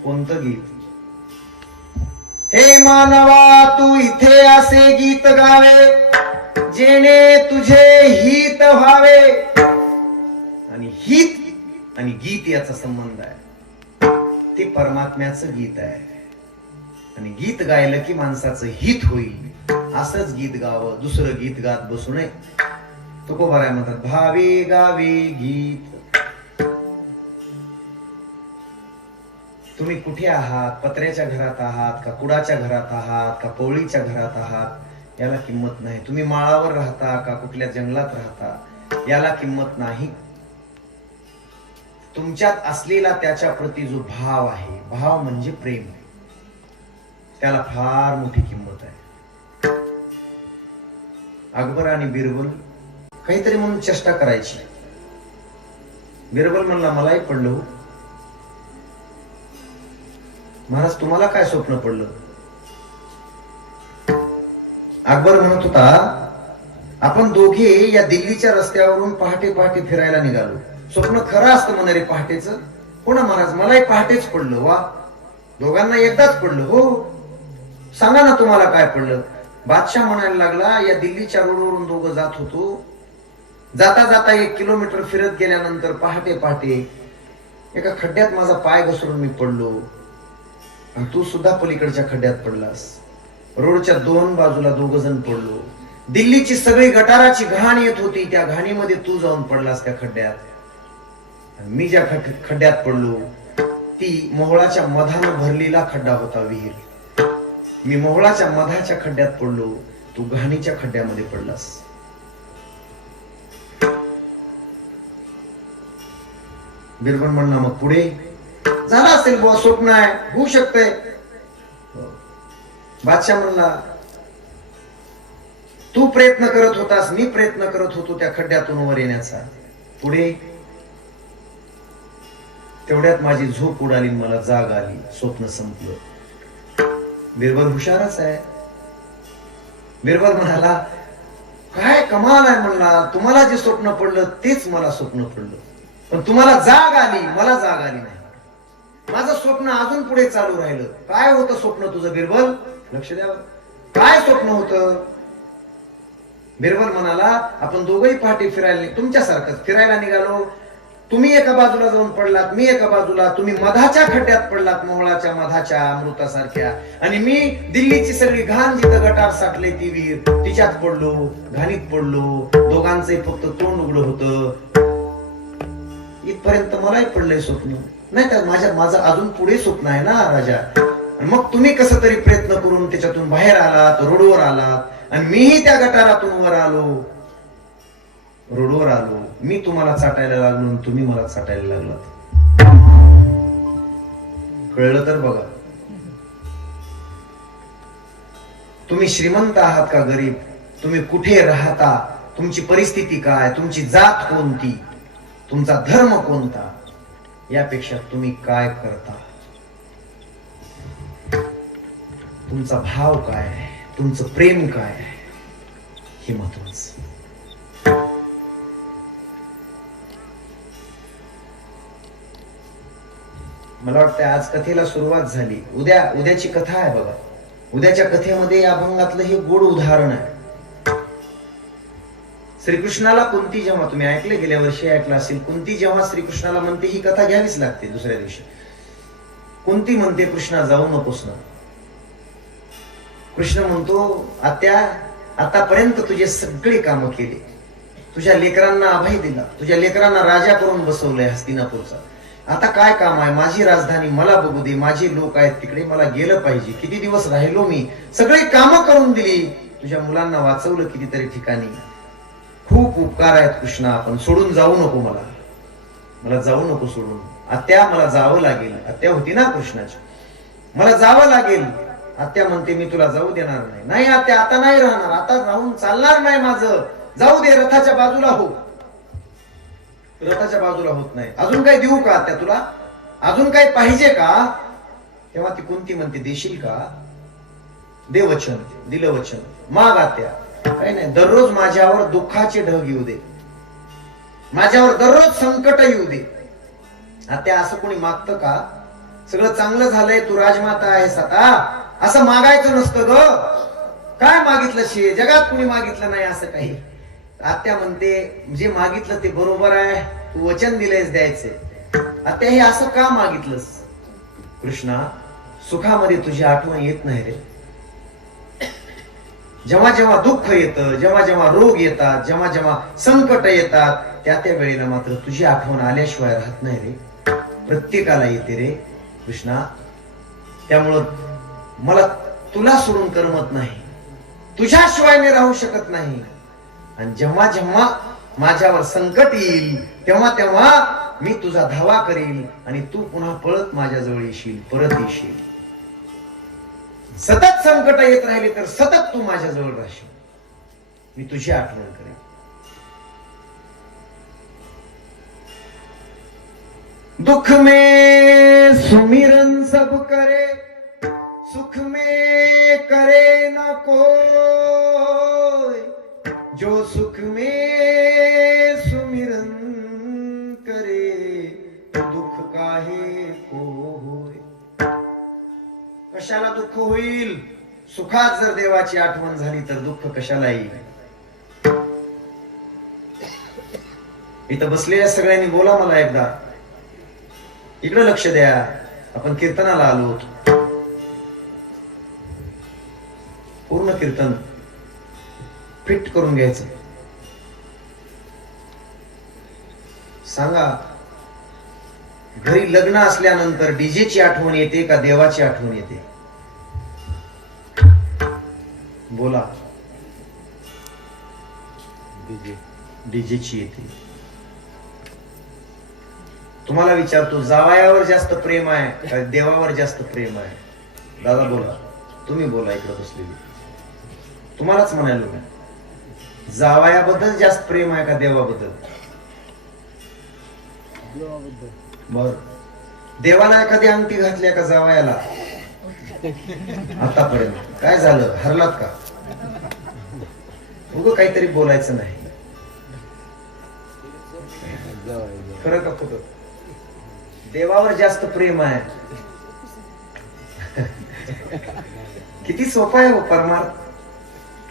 कोणतं गीत? हे मानवा तू इथे असे गीत गावे, जेणे तुझे हित व्हावे. आणि हित आणि गीत याचा संबंध आहे. ते परमात्म्याचं गीत आहे. आणि गीत गायलं की माणसाचं हित होईल. असंच गीत गावं, दुसरं गीत गात बसू नये. तुकोबाराय म्हणतात, भावे गावे गीत. तुम्ही कुठे आहात? पत्र्याच्या घरात आहात का कुडाच्या घरात आहात का पोळीच्या घरात आहात याला किंमत नाही. तुम्ही माळावर राहता का कुठल्या जंगलात राहता याला किंमत नाही. तुमच्यात असलेला त्याच्या प्रती जो भाव आहे, भाव म्हणजे प्रेम, त्याला फार मोठी किंमत आहे. अकबर आणि बिरबल काहीतरी म्हणून चेष्टा करायची. बिरबल म्हणला, मलाही पडलं हो महाराज, तुम्हाला काय स्वप्न पडलं? अकबर म्हणत होता, आपण दोघे या दिल्लीच्या रस्त्यावरून पहाटे पहाटे फिरायला निघालो. स्वप्न खरं असतं म्हणारे पहाटेचं. हो ना महाराज, मलाही पहाटेच पडलं. वा, दोघांना एकदाच पडलं. हो, सांगा ना तुम्हाला काय पडलं? बादशाह म्हणायला लागला, या दिल्लीच्या रोडवरून दोघं जात होतो. जाता जाता 1 किलोमीटर फिरत गेल्यानंतर पहाटे पहाटे एका खड्ड्यात माझा पाय घसरून मी पडलो. आणि तू सुद्धा पलीकडच्या खड्ड्यात पडलास. रोडच्या दोन बाजूला दोघ जण पडलो. दिल्लीची सगळी गटाराची घाण येत होती, त्या घाणीमध्ये तू जाऊन पडलास त्या खड्ड्यात. आणि मी ज्या खड्ड्यात पडलो ती मोहळाच्या मधानं भरलेला खड्डा होता, विहीर. मी मोहळाच्या मधाच्या खड्ड्यात पडलो, तू घाणीच्या खड्ड्यामध्ये पडलास. बिरबल म्हणला मग पुढे झाला असेल बुवा, स्वप्न आहे, होऊ शकतंय. बादशाह म्हणला तू प्रयत्न करत होतास, मी प्रयत्न करत होतो त्या खड्ड्यातून वर येण्याचा. पुढे तेवढ्यात माझी झोप उडाली, मला जाग आली, स्वप्न संपलं. बिरबल हुशारच आहे. बिरबल म्हणाला काय कमाल आहे, म्हणला तुम्हाला जे स्वप्न पडलं तेच मला स्वप्न पडलं, पण तुम्हाला जाग आली, मला जाग आली नाही. माझं स्वप्न अजून पुढे चालू राहिलं. काय होतं स्वप्न तुझं बिरबल? लक्ष द्यावं. काय स्वप्न होतं? बिरबल म्हणाला आपण दोघंही पहाटे फिरायला, तुमच्यासारखंच फिरायला निघालो. तुम्ही एका बाजूला जाऊन पडलात, मी एका बाजूला. तुम्ही मधाच्या खड्ड्यात पडलात, मोहळाच्या मधाच्या अमृतासारख्या, आणि मी दिल्लीची सगळी घाण जिथं गटार साठले ती विहीर तिच्यात पडलो, घाणीत पडलो. दोघांचंही फक्त तोंड उघडं होतं. इथपर्यंत मलाही पडलंय स्वप्न. नाही तर माझं अजून पुढे स्वप्न आहे ना राजा. मग तुम्ही कसं तरी प्रयत्न करून त्याच्यातून बाहेर आलात, रोडवर आलात, आणि मीही त्या गटारातून वर आलो, रोडवर आलो. मी तुम्हाला चाटायला लागलो, तुम्ही मला चाटायला लागलात. कळलं तर बघा. तुम्ही श्रीमंत आहात का गरीब, तुम्ही कुठे राहता, तुमची परिस्थिती काय, तुमची जात कोणती, तुमचा धर्म कोणता, यापेक्षा तुम्ही काय करता, तुमचा भाव काय, तुमचं प्रेम काय, हे महत्वाचं. मला वाटतं आज कथेला सुरुवात झाली. उद्याची कथा आहे बघा. उद्याच्या कथेमध्ये या अभंगातलं हे गोड उदाहरण आहे. श्रीकृष्णाला कुंती जेव्हा, तुम्ही ऐकले गेल्या वर्षी ऐकलं असेल, कुंती जेव्हा श्रीकृष्णाला म्हणते ही कथा घ्यावीच लागते दुसऱ्या दिवशी. कुंती म्हणते कृष्णा जाऊ नकोस ना. कृष्ण म्हणतो आत्या आतापर्यंत तुझे सगळे कामं केले, तुझ्या लेकरांना अभय दिला, तुझ्या लेकरांना राजा करून बसवलंय हस्तिनापूरचा. आता काय काम आहे, माझी राजधानी मला बघू दे, माझे लोक आहेत तिकडे, मला गेलं पाहिजे. किती दिवस राहिलो मी, सगळी कामं करून दिली, तुझ्या मुलांना वाचवलं कितीतरी ठिकाणी. खूप उपकार आहेत कृष्णा, पण सोडून जाऊ नको मला जाऊ नको सोडून. आत्या मला जावं लागेल. आत्या होती ना कृष्णाची, मला जावं लागेल. आत्या म्हणते मी तुला जाऊ देणार नाही. नाही आत्या आता नाही राहणार, आता राहून चालणार नाही माझं, जाऊ दे, रथाच्या बाजूला हो. रथाच्या बाजूला होत नाही. अजून काय देऊ का आत्या तुला, अजून काय पाहिजे का? तेव्हा ती कुंती म्हणते देशील का? दे वचन. दिलं वचन. माग आत्या. काही नाही, दररोज माझ्यावर दुःखाचे ढग येऊ दे, माझ्यावर दररोज संकट येऊ दे. आत्या असं कोणी मागतं का? सगळं चांगलं झालंय, तू राजमाता आहेस आता, असं मागायचं नसतं ग. काय मागितलं शे, जगात कुणी मागितलं नाही असं काही. आत्या म्हणते जे मागितलं ते बरोबर आहे, तू वचन दिलंयस द्यायचे. आत्या हे असं का मागितलंस? कृष्णा सुखामध्ये तुझी आठवण येत नाही रे. जेव्हा जेव्हा दुःख येतं, जेव्हा जेव्हा रोग येतात, जेव्हा जेव्हा संकट येतात, त्या वेळेला मात्र तुझी आठवण आल्याशिवाय राहत नाही रे. प्रत्येकाला येते रे कृष्णा. त्यामुळं मला तुला सोडून करमत नाही, तुझ्याशिवाय मी राहू शकत नाही. आणि जेव्हा जेव्हा माझ्यावर संकट येईल तेव्हा तेव्हा मी तुझा धावा करील आणि तू पुन्हा पळत माझ्याजवळ येशील, परत येशील. सतत संकट येत राहिले तर सतत तू माझ्याजवळ राहशील, मी तुझी आठवण करेन. दुख में सुमिरन सब करे, सुख में करे न कोई, जो सुख में सुमिरन करे तो दुख काहे को होय. कशाला दुःख होईल? सुखात जर देवाची आठवण झाली तर दुःख कशाला येईल? इथं बसलेल्या सगळ्यांनी बोला मला एकदा, इकडे लक्ष द्या. आपण कीर्तनाला आलो, पूर्ण कीर्तन फिट करून घ्यायचं. सांगा, घरी लग्न असल्यानंतर डीजेची आठवण येते का देवाची आठवण येते? बोला. डीजेची येते. तुम्हाला विचारतो, जावयावर जास्त प्रेम आहे का देवावर जास्त प्रेम आहे? दादा बोला, तुम्ही बोला, इकडे बसलेली. तुम्हालाच म्हणालो मी, जावयाबद्दल जास्त प्रेम आहे का देवाबद्दल? बर, देवाला एखादी अंगठी घातल्या का जावयाला आतापर्यंत? काय झालं, हरलात का? उगं काहीतरी बोलायचं नाही. खरं का खोटं? देवावर जास्त प्रेम आहे. किती सोपा आहे हो परमार्थ,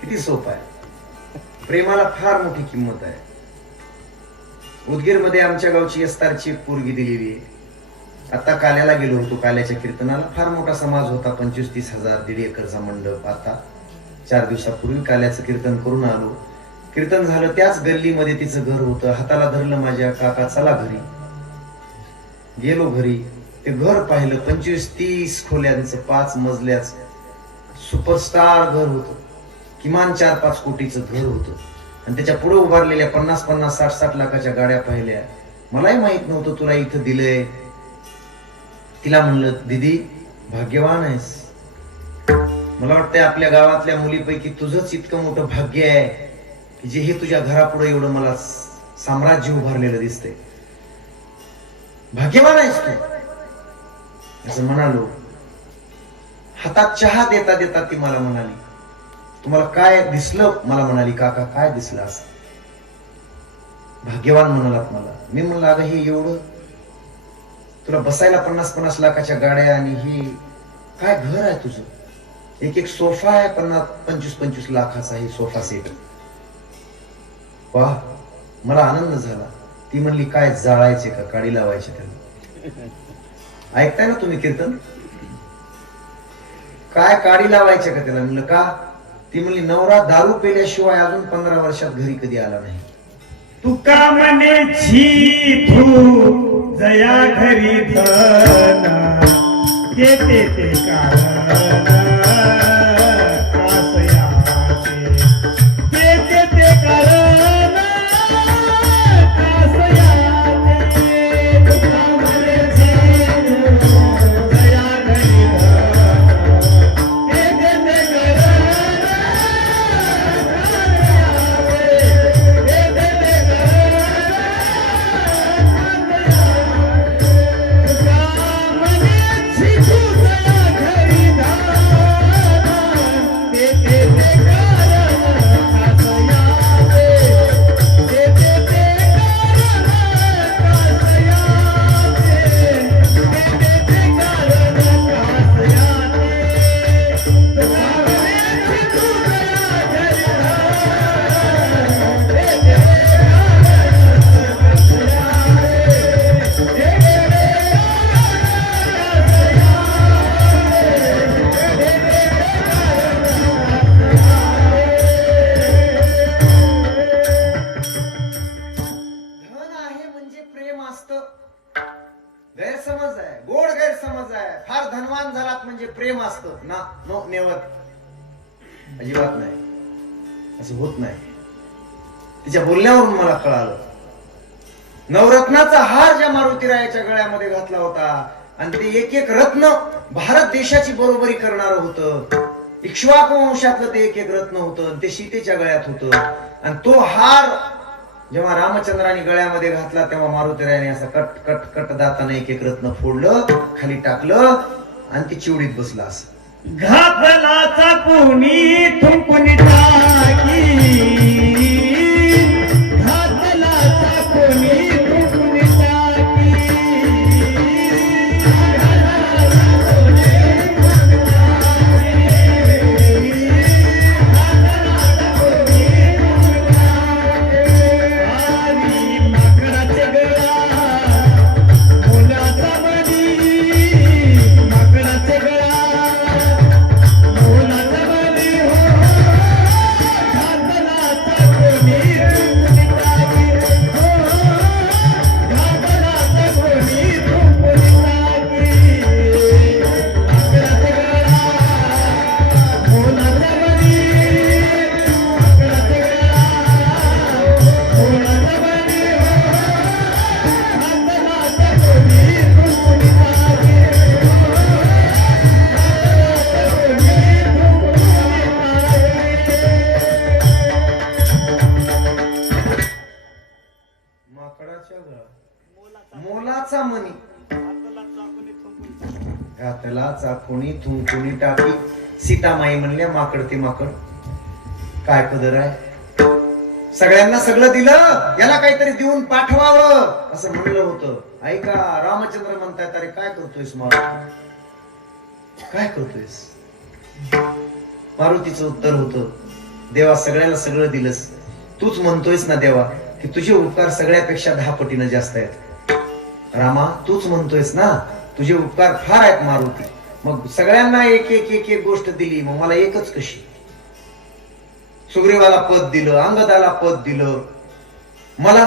किती सोपा आहे. प्रेमाला फार मोठी किंमत आहे. उदगीर मध्ये आमच्या गावची यस्तारची एक पोरगी दिलेली आहे. आता काल्याला गेलो होतो, काल्याच्या कीर्तनाला. फार मोठा समाज होता, 25-30 हजार, 1.5 एकरचा मंडप. आता 4 दिवसापूर्वी काल्याचं कीर्तन करून आलो. कीर्तन झालं, त्याच गल्लीमध्ये तिचं घर होतं. हाताला धरलं माझ्या, काका चला घरी. गेलो घरी, ते घर पाहिलं. 25-30 खोल्यांचं, 5 मजल्याचं सुपरस्टार घर होतं. किमान 4-5 कोटीचं घर होतं. आणि त्याच्या पुढे उभारलेल्या 50-50, 60-60 लाखाच्या गाड्या पाहिल्या. मलाही माहित नव्हतं तुला इथं दिलंय. तिला म्हणलं, दीदी भाग्यवान आहेस. मला वाटतंय आपल्या गावातल्या मुलीपैकी तुझंच इतकं मोठं भाग्य आहे की जे हे तुझ्या घरापुढे एवढं मला साम्राज्य उभारलेलं दिसतंय. भाग्यवान आहेस तू, असं म्हणालो. हातात चहा देता देता ती मला म्हणाली, तुम्हाला काय दिसलं? मला म्हणाली, काका काय दिसलं असं? भाग्यवान म्हणालात मला. मी म्हणलं, अगं हे एवढं, तुला बसायला 50-50 लाखाच्या गाड्या आणि ही काय घर आहे तुझं? एक सोफा आहे 25-25 लाखाचा, हे सोफा सेट. वाह, मला आनंद झाला. ती म्हणली, काय जाळायचे का, काडी लावायचे त्याला? ऐकताय ना तुम्ही कीर्तन? काय काडी लावायचे का त्याला? म्हणलं का? ती म्हणली, नवरा दारू पेल्याशिवाय अजून 15 वर्षात घरी कधी आला नाही. तुका म्हणे छी तू जया घरी धना येते ते कारण कासयाचे, येते ते कारण कासयाचे. तुका म्हणे छी तू जया घरी धना येते ते कारण गैरसमज आहे, गोड गैरसमज आहे. फार धनवान झालात म्हणजे प्रेम असतं ना? नो नेवर, अजिबात नाही. असं होत नाही. तिच्या बोलण्यावरून मला कळालं. नवरत्नाचा हार ज्या मारुतीरायाच्या गळ्यामध्ये घातला होता आणि ते एक एक रत्न भारत देशाची बरोबरी करणार होतं. इक्ष्वाकू वंशातलं ते एक एक रत्न होतं, ते सीतेच्या गळ्यात होतं. आणि तो हार जेव्हा रामचंद्राने गळ्यामध्ये घातला तेव्हा मारुतीरायाने असं कट कट कट दाताने एक एक रत्न फोडलं, खाली टाकलं आणि ती चिवडीत बसला. असं घातलाचा कोणी थुंकून टाकी, घातलाचा कोणी थुंकून टाकी, हो घातला चाकोनी थुंकुनी टाकी. सीतामाई म्हणल्या माकड ते माकड. काय पदर आहे, सगळ्यांना सगळं दिलं, याला काहीतरी देऊन पाठवावं असं म्हणलं होतं. ऐका, रामचंद्र म्हणतायत, अरे काय करतोयस मारुती, काय करतोयस? मारुतीचं उत्तर होतं, देवा सगळ्याला सगळं दिलंस, तूच म्हणतोयस ना देवा की तुझे उपकार सगळ्यापेक्षा 10 पटीनं जास्त आहेत. रामा तूच म्हणतोयस ना तुझे उपकार फार आहेत मारुती, मग सगळ्यांना एक एक एक एक गोष्ट दिली, मग मला एकच कशी? सुग्रीवाला पद दिलं, अंगदाला पद दिलं, मला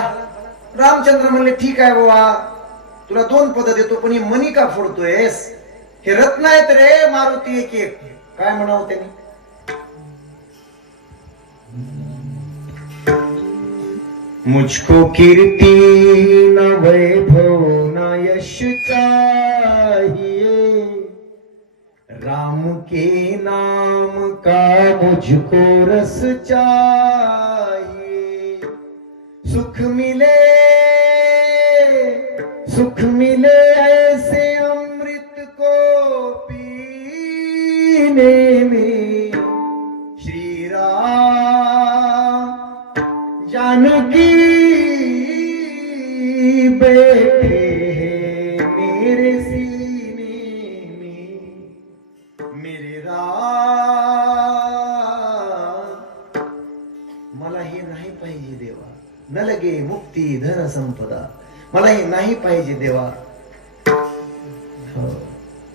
रामचंद्र म्हणले ठीक आहे बाबा तुला 2 पद देतो, पण ही मनी का फोडतोयस? हे रत्न आहेत रे मारुती एक एक. काय म्हणावं त्यांनी? मुझको कीर्ति न वैभव न यश चाहिए, राम के नाम का मुझको रस चाहिए. सुख मिले ऐसे अमृत को पीने में, श्री राम जानकी बैठे हैं मेरे सीने में, मेरे राम. मला हे नाही पाहिजे देवा, न लगे मुक्ती धन संपदा, मला हे नाही पाहिजे देवा.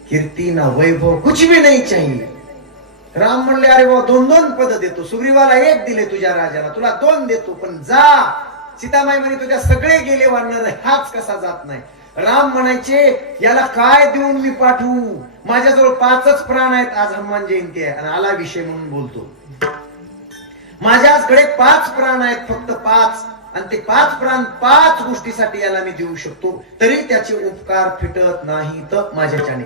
कीर्ती ना वैभव कुछ भी नहीं चाहिए. राम म्हणले अरे बाबा 2-2 पद देतो, सुग्रीवाला 1 दिले तुझ्या राजाला, तुला 2 देतो, पण जा. सीतामाई म्हणे तुझ्या सगळे गेले वानर, हाच कसा जात नाही? राम म्हणायचे याला काय देऊन मी पाठवू, माझ्याजवळ 5च प्राण आहेत. आज हनुमान जयंती आहे आणि आला विषय म्हणून बोलतो. माझ्याकडे 5 प्राण आहेत, फक्त 5, आणि ते 5 प्राण 5 गोष्टीसाठी याला मी देऊ शकतो, तरी त्याचे उपकार फिटत नाही तर माझ्याच्याने.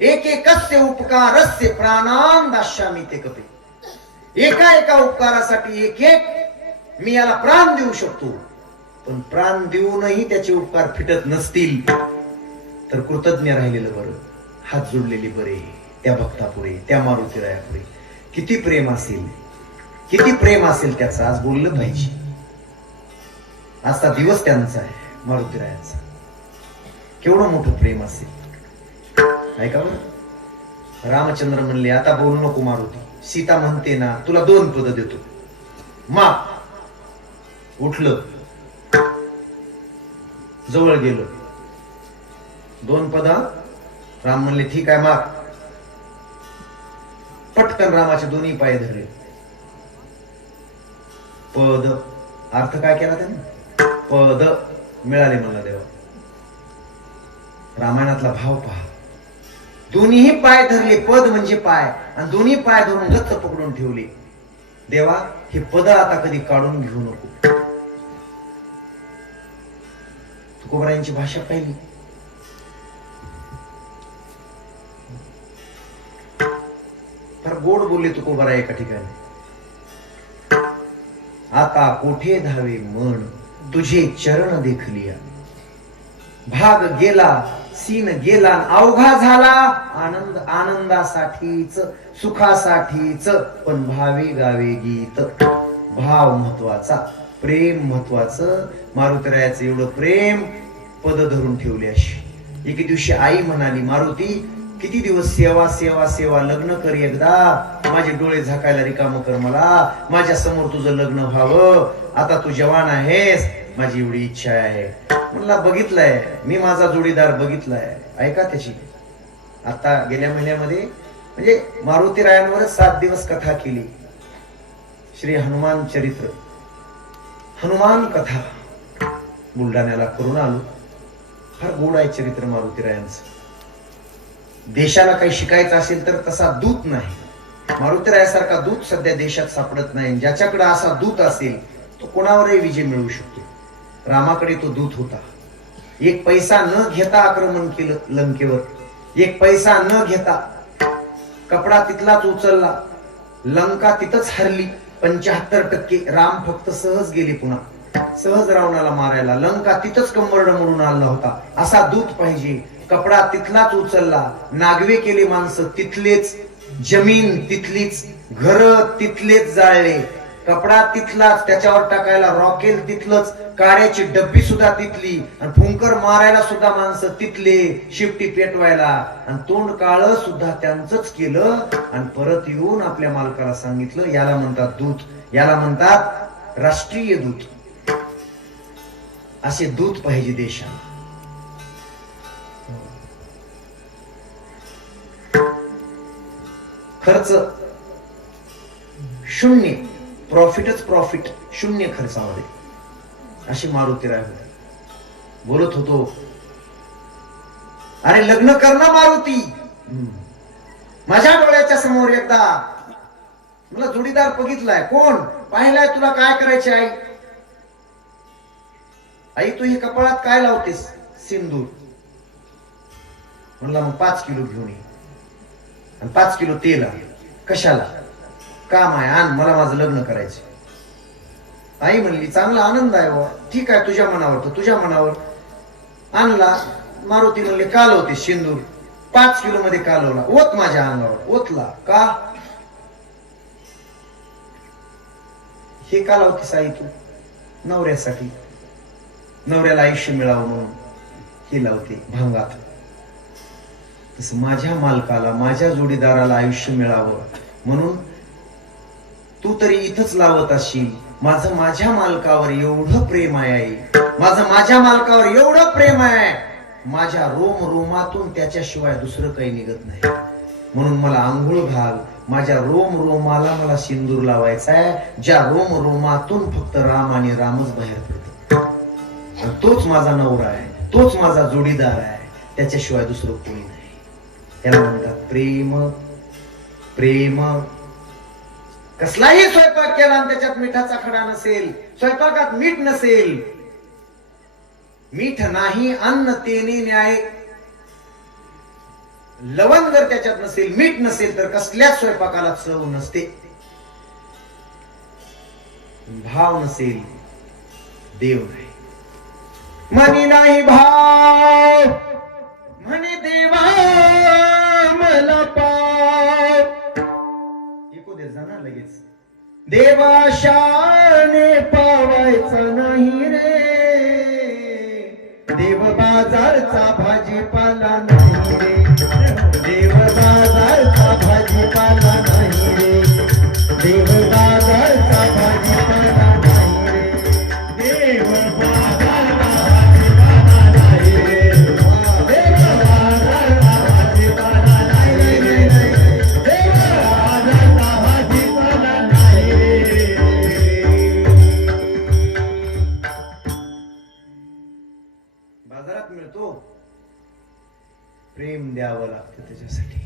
एक एकस्य उपकारस्य प्राणान दास्यामि ते कपे. एका एका उपकारासाठी एक एक मी याला प्राण देऊ शकतो, पण प्राण देऊनही त्याचे उपकार फिटत नसतील तर कृतज्ञ राहिलेलं बरं, हात जोडलेले बरे त्या भक्तापुढे, त्या मारुतीरायापुढे. किती प्रेम असेल, किती प्रेम असेल त्याचं, आज बोललं पाहिजे. आजचा दिवस त्यांचा आहे मारुतीरायांचा, केवढं मोठं प्रेम असेल. ऐका बरं, रामचंद्र म्हणले आता बोलू नको मारुती. सीता म्हणते ना तुला 2 पद देतो, माग. उठलं, जवळ गेलो, 2 पद. राम म्हणले ठीक आहे माग. पटकन रामाचे दोन्ही पाय धरले. पद अर्थ काय केला त्याने? पद मिळाले मला देवा. रामायणातला भाव पहा, दोन्ही पाय धरले, पद म्हणजे पाय, आणि दोन्ही पाय धरून गच्च पकडून ठेवले. देवा हे पद आता कधी काढून घेऊ नको. तुकोबारायांची भाषा पाहिली, फार गोड बोलले तुकोबारा एका ठिकाणी. आता कोठे धावे मन तुझे चरण देखलिया, भाग गेला सीन गेला अवघा झाला, आनंद आनंदासाठीच सुखासाठीच, पण भावे गावे गीत. भाव महत्वाचा, प्रेम महत्वाचं. मारुतीरायाचं एवढं प्रेम पद धरून ठेवले. अशी एके दिवशी आई म्हणाली, मारुती किती दिवस सेवा सेवा सेवा, लग्न कर एकदा, माझे डोळे झाकायला रिकाम कर मला, माझ्या समोर तुझं लग्न व्हावं. आता तू जवान आहेस, माझी एवढी इच्छा आहे. म्हणला बघितलंय मी, माझा जोडीदार बघितलाय. ऐका त्याची. आता गेल्या महिन्यामध्ये म्हणजे मारुतीरायांवरच 7 दिवस कथा केली. श्री हनुमान चरित्र, हनुमान कथा बुलढाण्याला करून आलो. फार गोड आहे चरित्र मारुतीरायांचं. देशाला काही शिकायचं असेल तर तसा दूत नाही, मारुतीरायासारखा दूत सध्या देशात सापडत नाही. ज्याच्याकडे असा दूत असेल तो कोणावरही विजय मिळवू शकतो. रामाकडे तो दूत होता. 1 पैसा न घेता आक्रमण केलं लंकेवर. 1 पैसा न घेता, कपडा तिथलाच उचलला, लंका तिथंच हरली. 75% राम फक्त सहज गेले, पुन्हा सहज रावणाला मारायला. लंका तिथंच कंबरड मोडून आला होता. असा दूत पाहिजे. कपडा तिथलाच उचलला, नागवे केली माणसं तिथलेच, जमीन तिथलीच, घर तिथलेच जाळले, कपडा तिथलाच, त्याच्यावर टाकायला रॉकेल तिथलंच, काड्याची डब्बी सुद्धा तिथली, आणि फुंकर मारायला सुद्धा माणसं तिथले, शिफ्टी पेटवायला, आणि तोंड काळ सुद्धा त्यांचंच केलं, आणि परत येऊन आपल्या मालकाला सांगितलं, याला म्हणतात दूत, याला म्हणतात राष्ट्रीय दूत. असे दूत पाहिजे देशाला. खर्च शून्य, प्रॉफिटच प्रॉफिट, शून्य खर्चामध्ये, अशी मारुतीराय होते. बोलत होतो, अरे लग्न करणं मारुती, माझ्या डोळ्याच्या समोर एकदा मला जोडीदार बघितलाय. कोण पाहिलाय तुला? काय करायचे आई? आई तू हे कपाळात काय लावतेस? सिंदूर. म्हणला मग 5 किलो घेऊन ये, आणि 5 किलो तेल आहे. कशाला? काम आहे, आण, मला माझं लग्न करायचं. आई म्हणली चांगला आनंद आहे बा, ठीक आहे, तुझ्या मनावर. तर तुझ्या मनावर आणला. मारुती म्हणले कालवते सिंदूर, 5 किलो मध्ये कालवला, ओत माझ्या अंगावर. ओतला का? हे का लावतेस आई तू? नवऱ्यासाठी, नवऱ्याला आयुष्य मिळावं म्हणून हे लावते भांगात. तसं माझ्या मालकाला, माझ्या जोडीदाराला आयुष्य मिळावं म्हणून तू तरी इथंच लावत असशील. माझं माझ्या मालकावर एवढं प्रेम आहे, माझं माझ्या मालकावर एवढं प्रेम आहे, माझ्या रोम रोमातून त्याच्याशिवाय दुसरं काही निघत नाही. म्हणून मला आंघोळ घाल, माझ्या रोम रोमाला मला सिंदूर लावायचा आहे, ज्या रोम रोमातून फक्त राम आणि रामच बाहेर पडतो. आणि तोच माझा नवरा आहे, तोच माझा जोडीदार आहे, त्याच्याशिवाय दुसरं कोणी नाही. त्याला म्हणतात प्रेम. प्रेम. कसलाही स्वयंपाक केला आणि त्याच्यात मिठाचा खडा नसेल, स्वयंपाकात मीठ नसेल, मीठ नाही अन्न तेने न्याय, लवण जर त्याच्यात नसेल, मीठ नसेल, तर कसल्याच स्वयंपाकाला चव नसते. भाव नसेल, देव नाही. मनी नाही भाव, म्हणे देवा मला पाव. ऐकू दे जा ना लगेच. देवाशाने पावायचं नाही रे, देव बाजारचा भाजीपाला नाही रे, देव बाजारचा भाजीपाला नाही रे, देव बाजारचा भाजीपाला नाही रे, देव बाजारचा भाजीपाला नाही रे, देव बाजारचा भाजीपाला नाही रे, देव बाजारचा भाजीपाला नाही रे. बाजारात मिळतो, प्रेम द्यावं लागतं त्याच्यासाठी,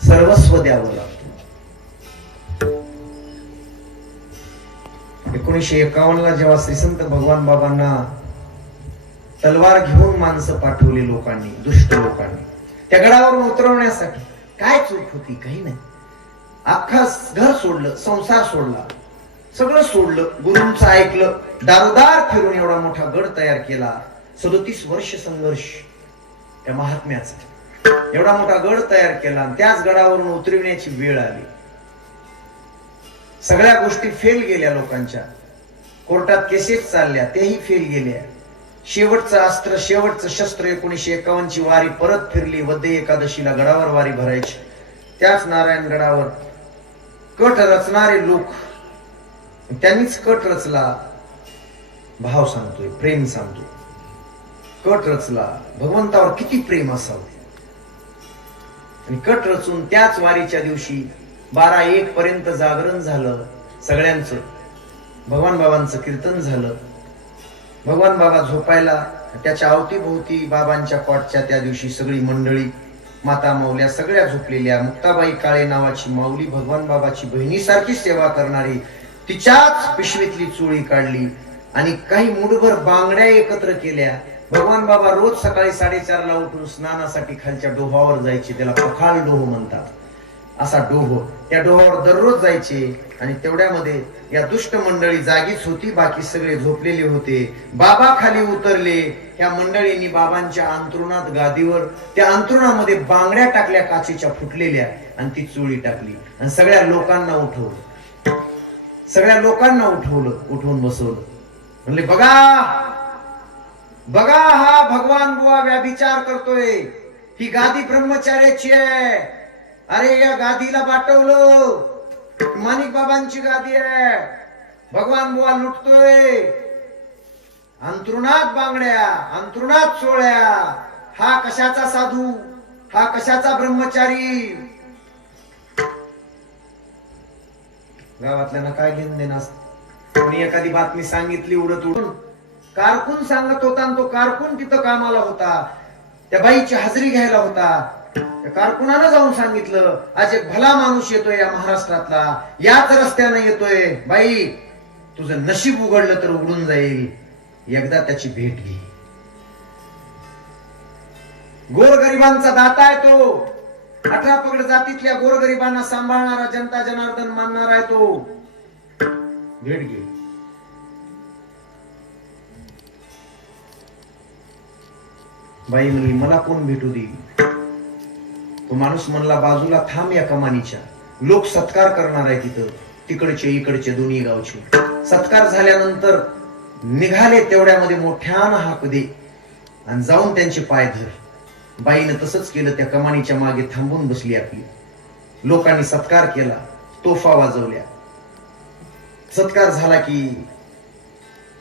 सर्वस्व द्यावं लागतं. 1951 जेव्हा श्रीसंत भगवान बाबांना तलवार घेऊन माणसं पाठवली लोकांनी, दुष्ट लोकांनी, त्या गडावरून उतरवण्यासाठी, काय चूक होती? काही नाही. अख्खा घर सोडलं, संसार सोडला, सगळं सोडलं, गुरूंचं ऐकलं, दारोदार फिरून एवढा मोठा गड तयार केला. 37 वर्ष संघर्ष त्या महात्म्याचा, एवढा मोठा गड तयार केला, आणि त्याच गडावरून उतरविण्याची वेळ आली. सगळ्या गोष्टी फेल गेल्या लोकांच्या, कोर्टात केसेस चालल्या, तेही फेल गेल्या. शेवटचं अस्त्र, शेवटचं शस्त्र 1951 ची वारी परत फिरली. वद्य एकादशीला गडावर वारी भरायची. त्याच नारायण गडावर कट रचणारे लोक, त्यांनीच कट रचला. भाव सांगतोय, प्रेम सांगतोय. कट रचला, भगवंतावर किती प्रेम असावं. आणि कट रचून त्याच वारीच्या दिवशी 12-1 पर्यंत जागरण झालं सगळ्यांचं. भगवान बाबांचं कीर्तन झालं. भगवान बाबा झोपायला, त्याच्या अवतीभोवती बाबांच्या कॉटच्या त्या दिवशी सगळी मंडळी, माता माऊल्या सगळ्या झोपलेल्या. मुक्ताबाई काळे नावाची माऊली, भगवान बाबाची बहिणीसारखी सेवा करणारी, तिच्याच पिशवीतली चोळी काढली आणि काही मुठभर बांगड्या एकत्र केल्या. भगवान बाबा रोज सकाळी 4:30 ला उठून स्नानासाठी खालच्या डोहावर जायचे, त्याला पखाल डोह म्हणतात. असा डोह. त्या डोहावर दररोज जायचे आणि तेवढ्यामध्ये या दुष्ट मंडळी जागीच होती, बाकी सगळे झोपलेले होते. बाबा खाली उतरले. या मंडळींनी बाबांच्या अंथरुणात गादीवर त्या अंथरुणामध्ये बांगड्या टाकल्या काचेच्या फुटलेल्या आणि ती चोळी टाकली आणि सगळ्या लोकांना उठवलं. सगळ्या लोकांना उठवून बसवलं. म्हणले बघा बघा, हा भगवान बुवा व्याभिचार करतोय. ही गादी ब्रह्मचार्याची आहे. अरे या गादीला पाठवलं, माणिक बाबांची गादी आहे. भगवान बुवा लुटतोय. अंथरुणात बांगड्या, अंथरुणात चोळ्या. हा कशाचा साधू, हा कशाचा ब्रह्मचारी. गावातल्यांना काय घेऊन देणं असतं. कोणी एखादी बातमी सांगितली उडत उडून, कारकून सांगत होता आणि तो कारकून तिथं कामाला होता. त्या बाईची हजेरी घ्यायला होता. त्या कारकुनानं जाऊन सांगितलं, आज एक भला माणूस येतोय या महाराष्ट्रातला, याच रस्त्यानं येतोय. बाई तुझं नशीब उघडलं तर उघडून जाईल, एकदा त्याची भेट घे. गोरगरिबांचा दाता आहे तो. 18 पगड जातीतल्या गोरगरिबांना सांभाळणारा, जनता जनार्दन मानणारा आहे तो. भेट घे. बाई म्हणली मला कोण भेटू देईल. तो माणूस म्हणला बाजूला थांब या कमानीच्या, लोक सत्कार करणार आहे तिथं, तिकडचे इकडचे दोन्ही गावचे. सत्कार झाल्यानंतर निघाले तेवढ्यामध्ये मोठ्यानं हाक दे आणि जाऊन त्यांचे पाय धर. बाईनं तसंच केलं. त्या कमानीच्या मागे थांबून बसली आपली. लोकांनी सत्कार केला, तोफा वाजवल्या. सत्कार झाला की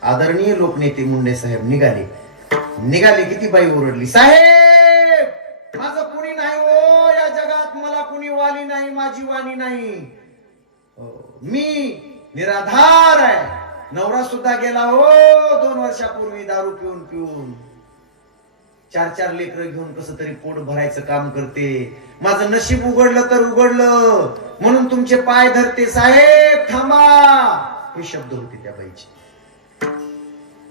आदरणीय लोकनेते मुंडे साहेब निघाले की ती बाई ओरडली, साहेब माझं कुणी नाही हो या जगात, मला कुणी वाली नाही, माझी वाणी नाही, मी निराधार आहे. नवरा सुद्धा गेला हो 2 वर्षापूर्वी दारू पिऊन. 4 लेकरं घेऊन कसं तरी पोट भरायचं काम करते. माझं नशीब उघडलं तर उघडलं म्हणून तुमचे पाय धरते. साहेब थांबा. हे शब्द होते त्या बाईचे.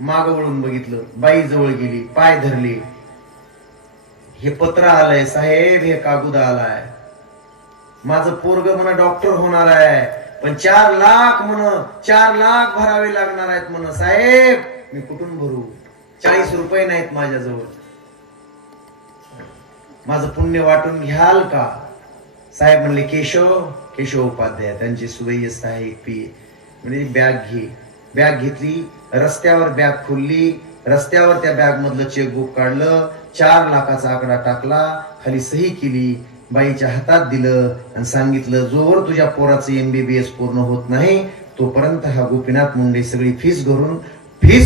माग वळून बघितलं, बाई जवळ गेली, पाय धरले. हे पत्र आलंय साहेब, हे कागद आलाय. माझं पोरग म्हणा डॉक्टर होणार आहे, पण 4 लाख म्हण 4 लाख भरावे लागणार आहेत म्हण. साहेब मी कुठून भरू, 40 रुपये नाहीत माझ्याजवळ. माझं पुण्य वाटून घ्याल का. साहेब म्हणले केशव उपाध्याय, त्यांची सुवय्य सहाय्यक पी. म्हणजे बॅग घे. बॅग घेतली, रस्त्यावर बॅग खोलली, रस्त्यावर त्या बॅग मधलं चेकबुक काढलं, 4 लाखाचा आकडा टाकला, खाली सही केली, बाईच्या हातात दिलं आणि सांगितलं जोवर तुझ्या पोराचं MBBS पूर्ण होत नाही तोपर्यंत हा गोपीनाथ मुंडे सगळी फीस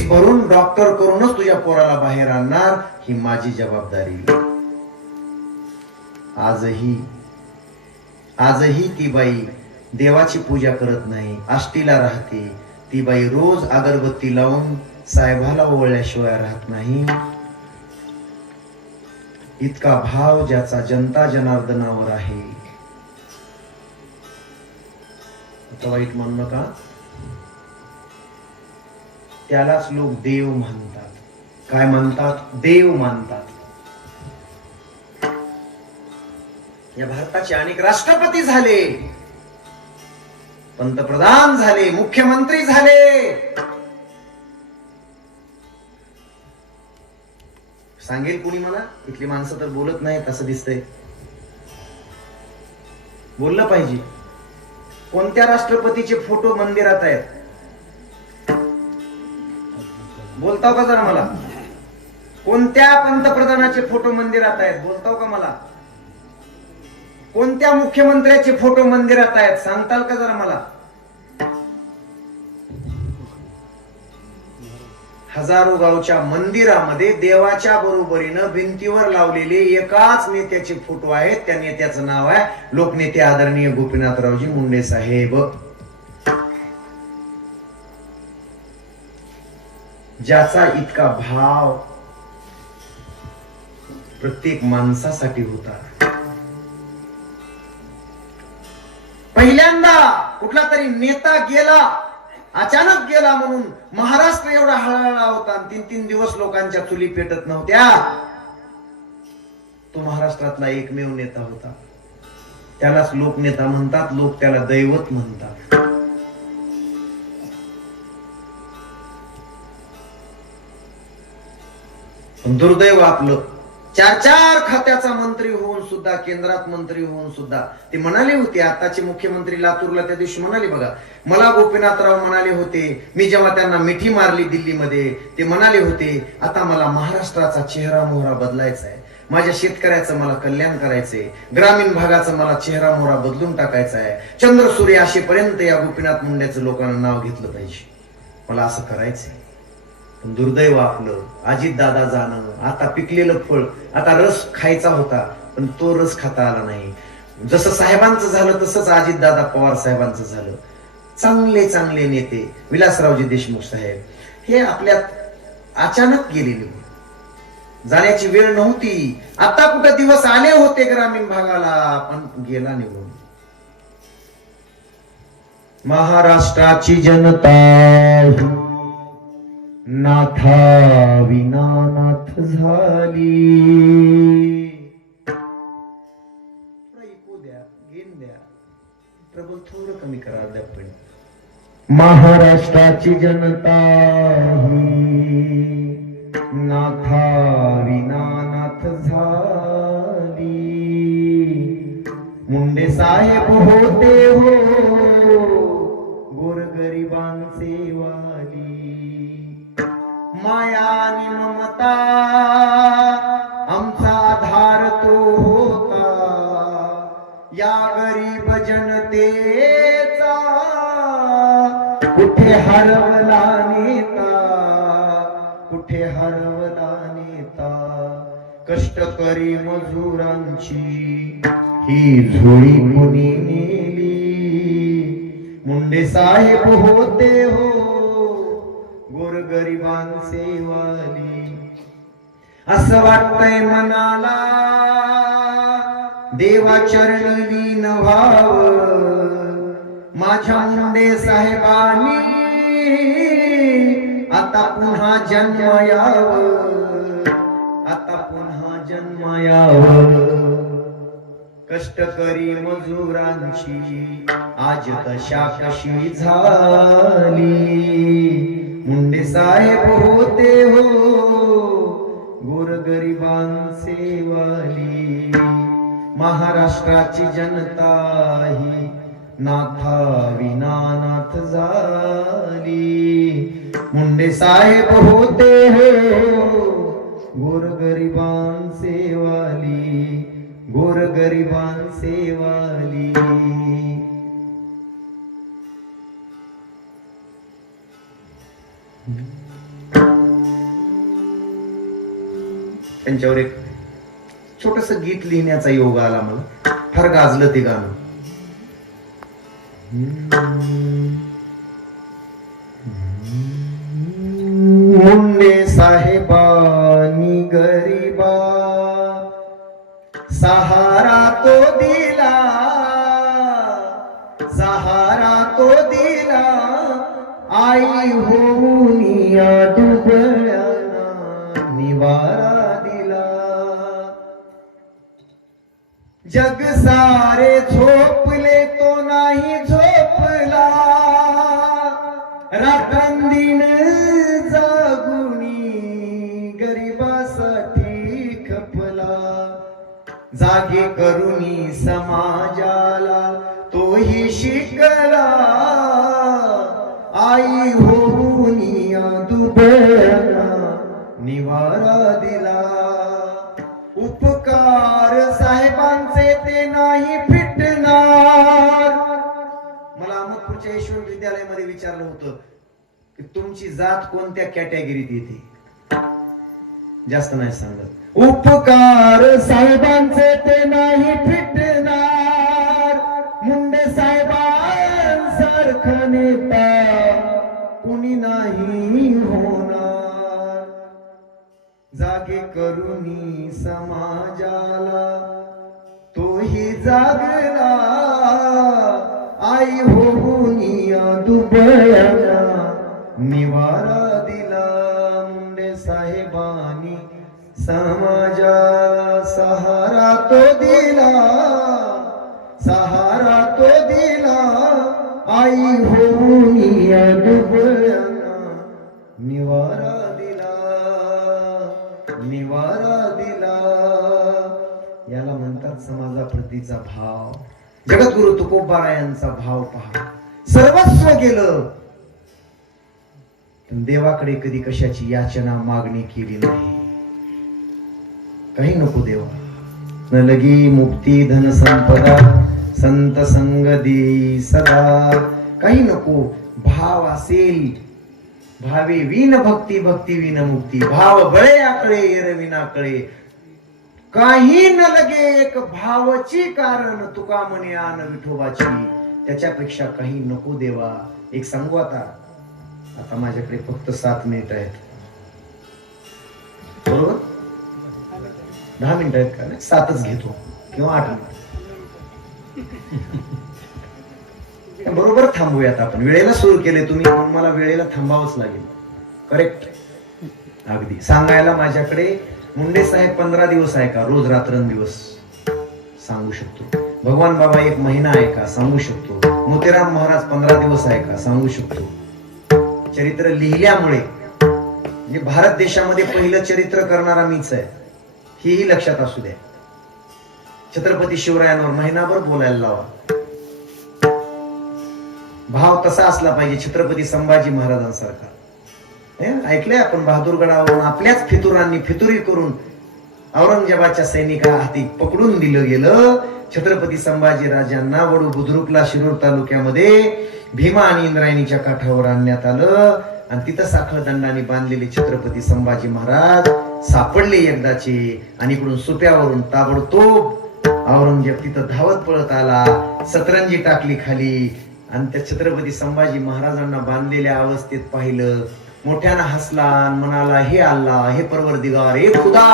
भरून डॉक्टर करूनच तुझ्या पोराला बाहेर आणणार, ही माझी जबाबदारी. आजही ती बाई देवाची पूजा करत नाही, आष्टीला राहते. ती बाई रोज अगरबत्ती लावून साहेबाला ओवळल्याशिवाय राहत नाही. इतका भाव ज्याचा जनता जनार्दनावर आहे. आता वाईट मानू नका, त्यालाच लोक देव मानतात. काय मानतात? देव मानतात. या भारताचे अनेक राष्ट्रपती झाले, पंतप्रधान झाले, मुख्यमंत्री झाले. सांगेल कोणी मला, इथली माणसं तर बोलत नाहीत असं दिसतंय. बोललं पाहिजे. कोणत्या राष्ट्रपतीचे फोटो मंदिरात आहेत? बोलताव का जरा मला? कोणत्या पंतप्रधानाचे फोटो मंदिरात आहेत? बोलताव का मला? कोणत्या मुख्यमंत्र्याचे फोटो मंदिरात आहेत? सांगताल का जरा मला? हजारो गावच्या मंदिरामध्ये देवाच्या बरोबरीनं भिंतीवर लावलेले एकाच नेत्याचे फोटो आहेत. त्या नेत्याचं नाव आहे लोकनेते आदरणीय गोपीनाथरावजी मुंडे साहेब. ज्याचा इतका भाव प्रत्येक माणसासाठी होता. पहिल्यांदा कुठला तरी नेता गेला, अचानक गेला म्हणून महाराष्ट्र एवढा हळहळला होता. 3 दिवस लोकांच्या चुली पेटत नव्हत्या. तो महाराष्ट्रातला एकमेव नेता होता. त्यालाच लोकनेता म्हणतात, लोक त्याला दैवत म्हणतात. पण दुर्दैव आपलं, 4 खात्याचा मंत्री होऊन सुद्धा, केंद्रात मंत्री होऊन सुद्धा ते म्हणाले होते, आताचे मुख्यमंत्री लातूरला त्या दिवशी म्हणाले बघा, मला गोपीनाथराव म्हणाले होते, मी जेव्हा त्यांना मिठी मारली दिल्लीमध्ये, ते म्हणाले होते, आता मला महाराष्ट्राचा चेहरा मोहरा बदलायचा आहे, माझ्या शेतकऱ्याचं मला कल्याण करायचंय, ग्रामीण भागाचं मला चेहरा मोहरा बदलून टाकायचा आहे, चंद्र सूर्य असेपर्यंत या गोपीनाथ मुंडेचं लोकांना नाव घेतलं पाहिजे, मला असं करायचंय. पण दुर्दैव आपलं, अजित दादा जाणं, आता पिकलेलं फळ, आता रस खायचा होता पण तो रस खाता आला नाही. जसं साहेबांचं झालं तसंच अजित दादा पवार साहेबांचं झालं. चांगले चांगले नेते विलासरावजी देशमुख साहेब हे आपल्यात अचानक गेलेले, जाण्याची वेळ नव्हती. आता कुठे दिवस आले होते ग्रामीण भागाला, पण गेला निघून. महाराष्ट्राची जनता नाथा विना नाथ झाली. ऐकू द्या, घेऊन द्या, प्रबल थोडं कमी करा द्या. पण महाराष्ट्राची जनता ही नाथा विना नाथ झाली. मुंडे साहेब होते हो गोरगरिबांचे वाली. माया आणि ममता आमचा आधार तो होता, या गरीब जनतेचा कुठे हरवला नेता, कुठे हरवला नेता. कष्टकरी मजुरांची ही झोळी कुणी नेली. मुंडे साहेब होते हो गोरगरिबांचे वाली. असं वाटतंय मनाला देवाचरणी लीन व्हावं, माझ्या मुंडे साहेबांनी आता पुन्हा जन्म यावं, आता पुन्हा जन्म यावं. कष्टकरी मजुरांची आज दशा कशी झाली. मुंडे साहेब होते हो गोरगरिबांचे वाली. महाराष्ट्राची जनता ही नाथा विना नाथ झाली. मुंडे साहेब होते हो गोरगरिबांचे वाली, गोरगरिबांचे वाली. त्यांच्यावर एक छोटस गीत लिहिण्याचा योग आला मला, फार गाजलं ते गाणं. मुंडे साहेबांनी गरीबा सहारा तो दिला, सहारा तो दिला. आई होऊन या दुबळ्यांना निवारा दिला. जग सारे झोपले तो नाही झोपला, रात्रंदिन जागुनी गरिबासाठी खपला. जागे करुणी समाजाला तोही शिकला. आई होऊन या दुबळ्यांना निवारा दिला. उपकार साहेबांचे ते नाही फिटणार. मला अहमदपूरच्या यशवंत विद्यालयामध्ये विचारलं होतं की तुमची जात कोणत्या कॅटेगरीत येते, जास्त नाही सांगत. उपकार साहेबांचे ते नाही फिटणार. मुंडे साहेबांसारखा नेता कुणी नाही होणार. जागे करुणी समाजाला तोही जागला. आई होऊन या दुबळ्यांना निवारा दिला. मुंडे साहेबांनी समाजाला सहारा तो दिला. आई होऊन या दुबळ्यांना निवारा दिला, निवारा दिला. याला म्हणतात समाजाप्रतीचा भाव. जगद्गुरु तुकोबारायांचा भाव पहा. सर्वस्व गेलं पण देवाकडे कधी कशाची याचना मागणी केली नाही. काही नको देवा, न लगी मुक्ती धन संपदा, संत संग देई सदा. काही नको. भाव असेल, भावे विन भक्ती, भक्ती विन मुक्ती. भाव बळे आकळे येर विना कळे. काही न लगे एक भावची कारण, तुका म्हणे आन विठोबाची. त्याच्यापेक्षा काही नको देवा. एक सांगू आता माझ्याकडे फक्त 7 मिनिट आहेत, बरोबर? 10 मिनिट आहेत का? 7च घेतो किंवा 8 मिनिट. बरोबर थांबूयात आपण. वेळेला सुरू केले तुम्ही, म्हणून मला वेळेला थांबावंच लागेल. करेक्ट. अगदी सांगायला माझ्याकडे मुंडे साहेब 15 दिवस आहे का? रोज रात्रंदिवस सांगू शकतो. भगवान बाबा 1 महिना आहे का? सांगू शकतो. मोतीराम महाराज 15 दिवस आहे का? सांगू शकतो. चरित्र लिहिल्यामुळे, म्हणजे भारत देशामध्ये पहिलं चरित्र करणारा मीच आहे, हेही लक्षात असू द्या. छत्रपती शिवरायांवर महिनाभर बोलायला लावा. भाव तसा असला पाहिजे छत्रपती संभाजी महाराजांसारखा. ऐकलंय आपण बहादूरगडावरून आपल्याच फितुरांनी फितुरी करून औरंगजेबाच्या सैनिका हाती पकडून दिलं गेलं. छत्रपती संभाजी राजांना वडू बुद्रुकला शिरूर तालुक्यामध्ये भीमा आणि इंद्रायणीच्या काठावर आणण्यात आलं आणि तिथं साखळ दंडाने बांधलेले छत्रपती संभाजी महाराज सापडले एकदाचे. आणि इकडून सुप्यावरून ताबडतोब औरंगजेब तिथं धावत पळत आला, सतरंजी टाकली खाली आणि त्या छत्रपती संभाजी महाराजांना बांधलेल्या अवस्थेत पाहिलं. मोठ्यानं हसला आणि म्हणाला, हे अल्लाह, हे परवरदिगार, हे खुदा,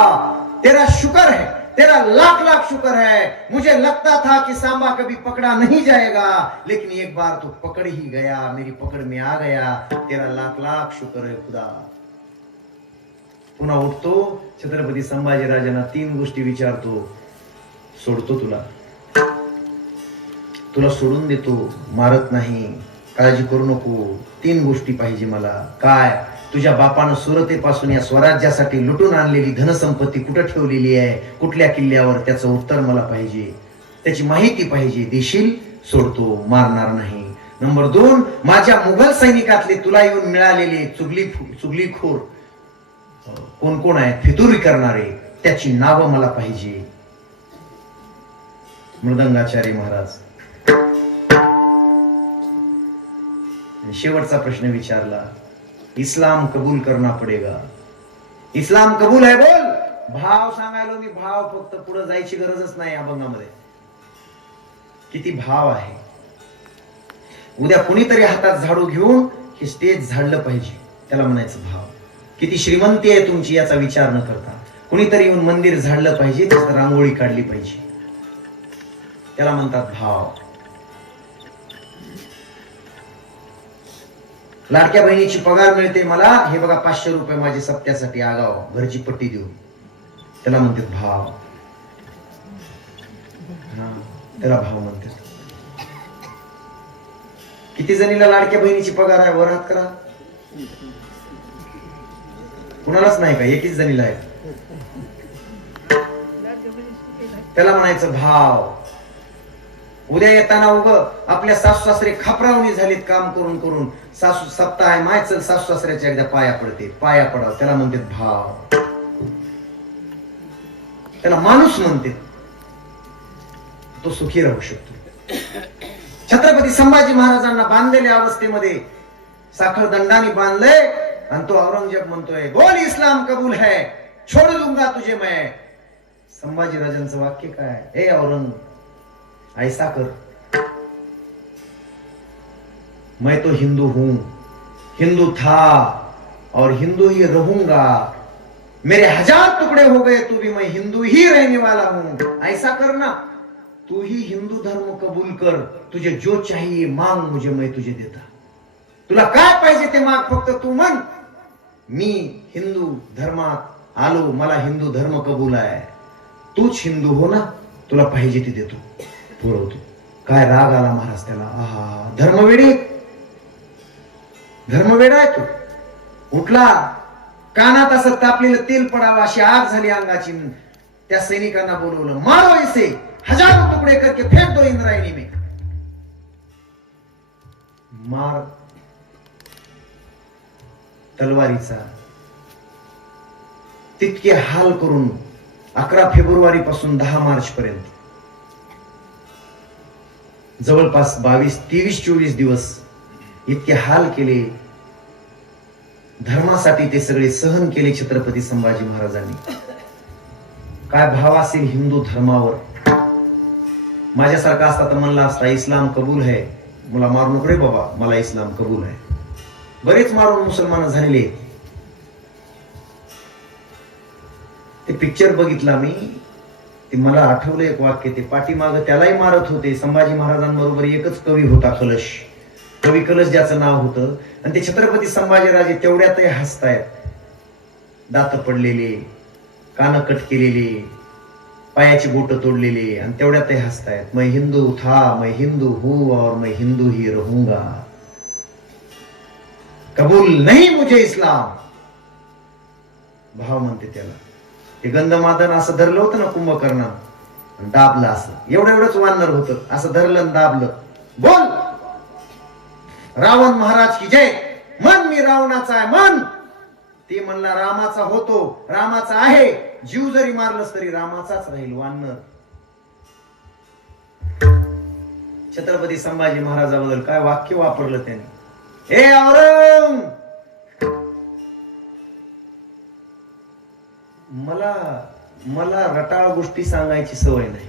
तेरा शुक्र है, तेरा लाख लाख शुक्र है. मुझे लगता था कि सांबा कभी पकड़ा नहीं जाएगा, लेकिन एक बार तो पकड़ ही गया, मेरी पकड़ में आ गया. तेरा लाख लाख शुक्र है खुदा. पुन्हा उठतो, छत्रपती संभाजी राजांना 3 गोष्टी विचारतो. सोडतो तुला, तुला सोडून देतो, मारत नाही, काळजी करू नको. 3 गोष्टी पाहिजे मला. काय? तुझ्या बापानं सुरतेपासून या स्वराज्यासाठी लुटून आणलेली धनसंपत्ती कुठं ठेवलेली आहे, कुठल्या किल्ल्यावर, त्याचं उत्तर मला पाहिजे, त्याची माहिती पाहिजे. देशील? सोडतो, मारणार नाही. नंबर 2, माझ्या मुघल सैनिकातले तुला येऊन मिळालेले चुगलीखोर कोण कोण आहेत, फितुरी करणारे, त्याची नावं मला पाहिजे. मृदंगाचार्य महाराज शेवटचा प्रश्न विचारला, इस्लाम कबूल करना पडेगा. इस्लाम कबूल आहे बोल. भाव सांगायला मी, भाव फक्त पुढे जायची गरजच नाही. अभंगामध्ये किती भाव आहे. उद्या कुणीतरी हातात झाडू घेऊन हे स्टेज झाडलं पाहिजे, त्याला म्हणायचं भाव. किती श्रीमंती आहे तुमची याचा विचार न करता कुणीतरी येऊन मंदिर झाडलं पाहिजे, त्याच्यात रांगोळी काढली पाहिजे, त्याला म्हणतात भाव. लाडक्या बहिणीची पगार मिळते मला, हे बघा 500 रुपये माझे सप्त्यासाठी आगाव, घरची पट्टी देऊन, त्याला म्हणतात भाव. त्याला भाव म्हणतात. किती जणीला लाडक्या बहिणीची पगार आहे? वर हात करा. कुणालाच नाही का? 1 जणीला आहे. त्याला म्हणायचं भाव. उद्या येताना उग आपल्या सासू सासरे खापरावणी झालीत काम करून करून, सासू सप्ताह आहे माय, चल सासू सासऱ्याच्या एकदा पाया पडते, पाया पडाव, त्याला म्हणतात भाव. त्याला माणूस म्हणते, तो सुखी राहू शकतो. छत्रपती संभाजी महाराजांना बांधलेल्या अवस्थेमध्ये साखळ दंडाने बांधले आणि तो औरंगजेब म्हणतोय, बोल इस्लाम कबूल है, छोड़ दूंगा तुझे मैं. संभाजी राजांचं वाक्य काय? ए औरंग, ऐसा कर, मैं तो हिंदू हूं, हिंदू था और हिंदू ही रहूंगा. मेरे 1000 टुकड़े हो गए तो भी मैं हिंदू ही रहने वाला हूं. ऐसा करना, तू ही हिंदू धर्म कबूल कर, तुझे जो चाहिए मांग मुझे, मैं तुझे देता. तुला काय पाहिजे ते माग, फक्त तू म्हण मी हिंदू धर्मात आलो, मला हिंदू धर्म कबूल आहे, तूच हिंदू हो ना, तुला पाहिजे ते देतो, पुरवतो. काय राग आला महाराज त्याला. आहा, धर्मवेडी धर्मवेडा आहे तो. उठला, कानात असं तापलेलं तेल पडावं अशी आग झाली अंगाची. त्या सैनिकांना बोलवलं, मारो इसे, हजारों तुकडे करके फेक दो इंद्रायणी में. मार तलवारीचा. तितके हाल करून 11 फेब्रुवारी पासून 10 मार्च पर्यंत जवळपास 22-23-24 दिवस इतके हाल केले. धर्मासाठी ते सगळे सहन केले छत्रपती संभाजी महाराजांनी. काय भाव असेल हिंदू धर्मावर. माझ्यासारखा असता तर म्हणला असता इस्लाम कबूल है, मला मारू नको रे बाबा, मला इस्लाम कबूल आहे. बरेच मारून मुसलमान झालेले. ते पिक्चर बघितला मी, ते मला आठवलं एक वाक्य. ते पाठीमाग त्यालाही मारत होते. संभाजी महाराजांबरोबर एकच कवी होता, कलश, कवी कलश ज्याचं नाव होतं. आणि ते छत्रपती संभाजीराजे तेवढ्यातही हसतायत. दात पडलेले, कान कट केलेले, पायाची बोट तोडलेले, आणि तेवढ्यातही हसतायत. मैं हिंदू था, मैं हिंदू हूं और मैं हिंदू ही रहूंगा. कबूल नहीं मुझे इस्लाम. भाव म्हणते त्याला. ते गंधमादन असं धरलं होतं ना कुंभकर्ण, दाबलं असं. एवढंच वानर होतं, असं धरलं आणि दाबलं. बोल, रावण महाराज की जय. मन मी रावणाचा आहे, मन. ते म्हणला रामाचा होतो, रामाचा आहे. जीव जरी मारलंस तरी रामाचाच राहील. वानर. छत्रपती संभाजी महाराजाबद्दल काय वाक्य वापरलं त्याने. हे औरंग, मला रटाळ गोष्टी सांगायची सवय नाही.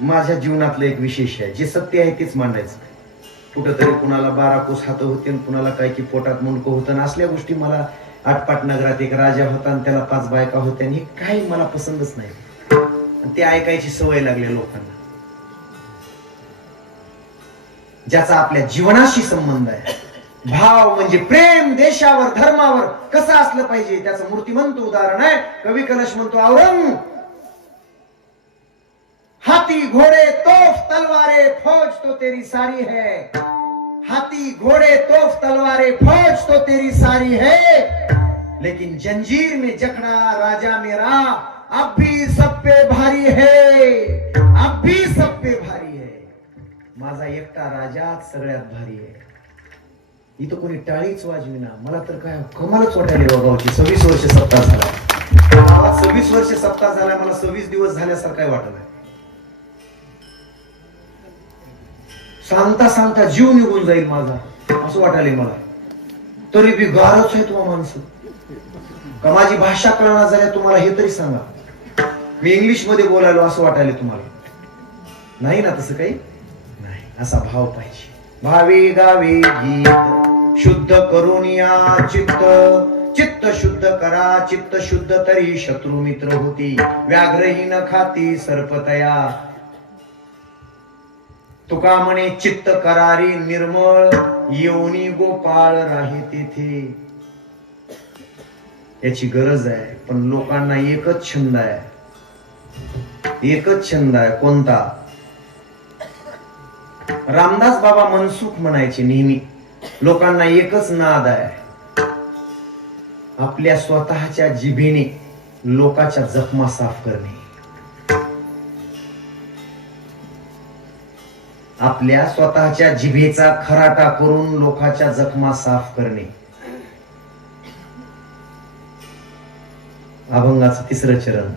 माझ्या जीवनातलं एक विशेष आहे, जे सत्य आहे तेच मांडायचं. कुठंतरी कुणाला 12 कोस हात होते, कुणाला काय की पोटात मुंडकं होतं, असल्या गोष्टी. मला आटपाट नगरात एक राजा होता आणि त्याला 5 बायका होत्या, आणि हे काही मला पसंतच नाही. आणि ते ऐकायची सवय लागल्या लोकांना. ज्याचा आपल्या जीवनाशी संबंध आहे. भाव म्हणजे प्रेम, देशावर, धर्मावर कसं असलं पाहिजे त्याचं मूर्तिमंत उदाहरण आहे. कवी कलश म्हणतो, औरंग, हाथी घोड़े तोफ तलवारे फौज तो तेरी सारी है. हाथी घोड़े तोफ तलवारे फौज तो तेरी सारी है, लेकिन जंजीर में जकड़ा राजा मेरा अब भी सब पे भारी है. अब भी सब पे भारी है. माझा एकटा राजा सगळ्यात भारी आहे. इथं कोणी टाळीच वाजविना. मला तर काय कमालच वाटायला गावची. 26 वर्ष सत्ता झाला गावात. 26 वर्ष सत्ता झाला. मला 26 दिवस झाल्यासारखं वाटत नाही. सांगता सांगता जीव निघून जाईल माझा असं वाटायला मला. तरी बी गारच आहे तुम्हा माणसं. का माझी भाषा कळणार झाल्या तुम्हाला हे तरी सांगा. मी इंग्लिश मध्ये बोलायलो असं वाटायला तुम्हाला नाही ना? तसं काही नाही. असा भाव पाहिजे. भावी गावी गीत शुद्ध करून या चित्त. चित्त शुद्ध करा, चित्त शुद्ध तरी शत्रू मित्र होती. व्याघ्रहीन खाती सर्पतया. तुका म्हणे चित्त करारी निर्मळ. येऊनी गोपाळ राही तेथे. याची गरज आहे. पण लोकांना एकच छंद आहे. एकच छंद आहे. कोणता? रामदास बाबा मनसुख म्हणायचे नेहमी. लोकांना एकच नाद आहे. आपल्या स्वतःच्या जिभेने लोकांच्या जखमा साफ करणे. आपल्या स्वतःच्या जिभेचा खराटा करून लोकांच्या जखमा साफ करणे. अभंगाचं 3रं चरण.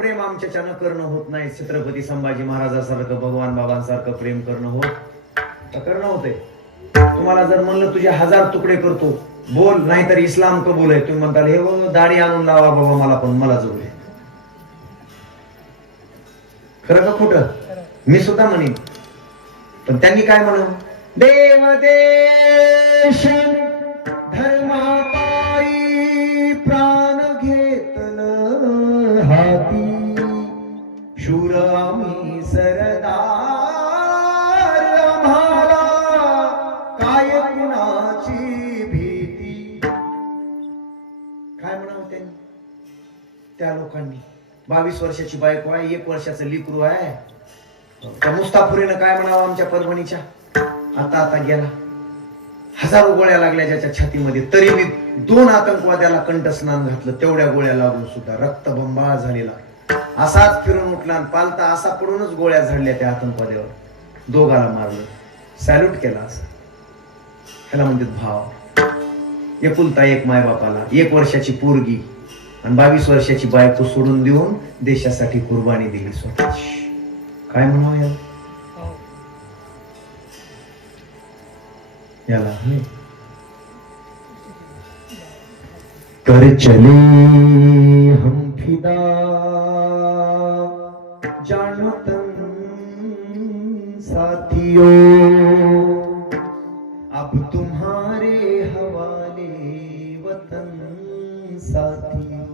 प्रेम आमच्याच्यानं करणं होत नाही. छत्रपती संभाजी महाराजासारखं भगवान बाबांसारखं प्रेम करणं होत का? करणं होतंय. तुम्हाला जर म्हणलं तुझे 1000 तुकडे करतो, बोल, नाहीतर इस्लाम कबूल आहे. तुम्ही म्हणताल हे बघ दाढी आणून लावा बाबा, मला पण मला जोड आहे. खरं का खोटं? मी सुद्धा म्हणेन. पण त्यांनी काय म्हणू? देव देश धर्मापायी प्राण घेतल हाती, शूर आम्ही सरदार, आम्हाला काय कुणाची भीती. काय म्हणावं त्यांनी? त्या लोकांनी 22 वर्षाची बायको आहे, 1 वर्षाचं लेकरू आहे. त्या मुस्ताफुरीनं काय म्हणावं आमच्या परभणीच्या? आता गेला. 1000 गोळ्या लागल्या ज्याच्या छातीमध्ये, तरी मी 2 आतंकवाद्याला कंठस्नान घातलं. तेवढ्या गोळ्या लागून सुद्धा रक्तबंबाळ झालेला. असाच फिरून उठला आणि पालता असा पडूनच गोळ्या झाडल्या त्या आतंकवाद्यावर. 2घाला मारलं, सॅल्यूट केला. असं ह्याला म्हणतात भाव. एकुलता एक मायबापाला, 1 वर्षाची पोरगी आणि 22 वर्षाची बायको सोडून देऊन देशासाठी कुर्बानी दिली स्वतःची. काय म्हणावं याला? कर चले हम फिदा जानो तुम साथियों, अब तुम्हारे हवाले वतन साथियों.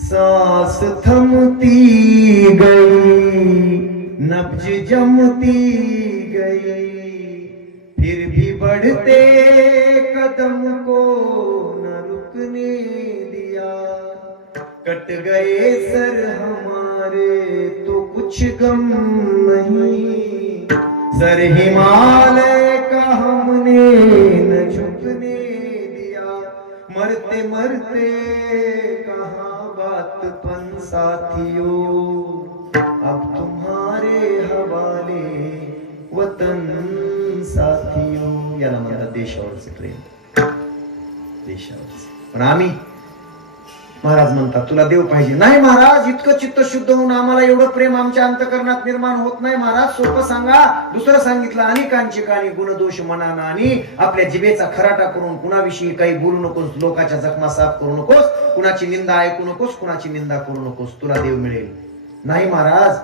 सांस थमती गई, नब्ज जमती गई, फिर भी बढ़ते कदम को न रुकने दिया. कट गए सर हमारे तो कुछ गम नहीं, सर हिमालय का हमने न झुकने दिया. मरते मरते कहाँ बातपन साथियों, अब तुम्हारे हवाले वतन साथियों. याला म्हणतात देशावरचे प्रेम. देशावरचे. पण आम्ही, महाराज म्हणतात तुला देव पाहिजे. नाही महाराज, इतकं चित्त शुद्ध होऊन आम्हाला एवढं प्रेम आमच्या अंतःकरणात निर्माण होत नाही महाराज. सोपं सांगा. दुसरं सांगितलं, अनेकांची कानी गुणदोष मनानं आणि आपल्या जिभेचा खराटा करून कुणाविषयी काही बोलू नकोस, लोकांच्या जखमा साफ करू नकोस, कुणाची निंदा ऐकू नकोस, कुणाची निंदा करू नकोस, तुला देव मिळेल. नाही महाराज,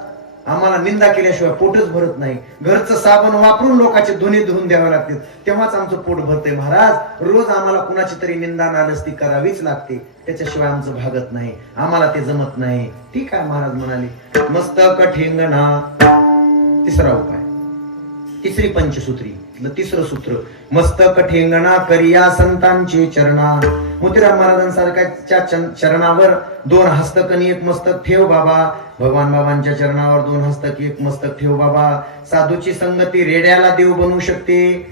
आम्हाला निंदा केल्याशिवाय पोटच भरत नाही. घरचं साबण वापरून लोकांचे धुणे धुवून द्यावे लागते, तेव्हाच आमचं पोट भरते महाराज. रोज आम्हाला कुणाची तरी निंदा नालस्ती करावीच लागते, त्याच्याशिवाय आमचं भागत नाही, आम्हाला ते जमत नाही. ठीक आहे महाराज म्हणाले. मस्तक ठेंगणा, तिसरा उपाय, तिसरी पंचसूत्री, तिसरं सूत्र. मस्तक ठेंगणा करिया संतांचे चरणा. मोतीराम महाराजांसारख्या चरणावर 2 हस्तक आणि 1 मस्तक ठेव बाबा. भगवान बाबांच्या चरणावर 2 हस्तक 1 मस्तक ठेव बाबा. साधूची संगती रेड्याला देव बनवू शकते.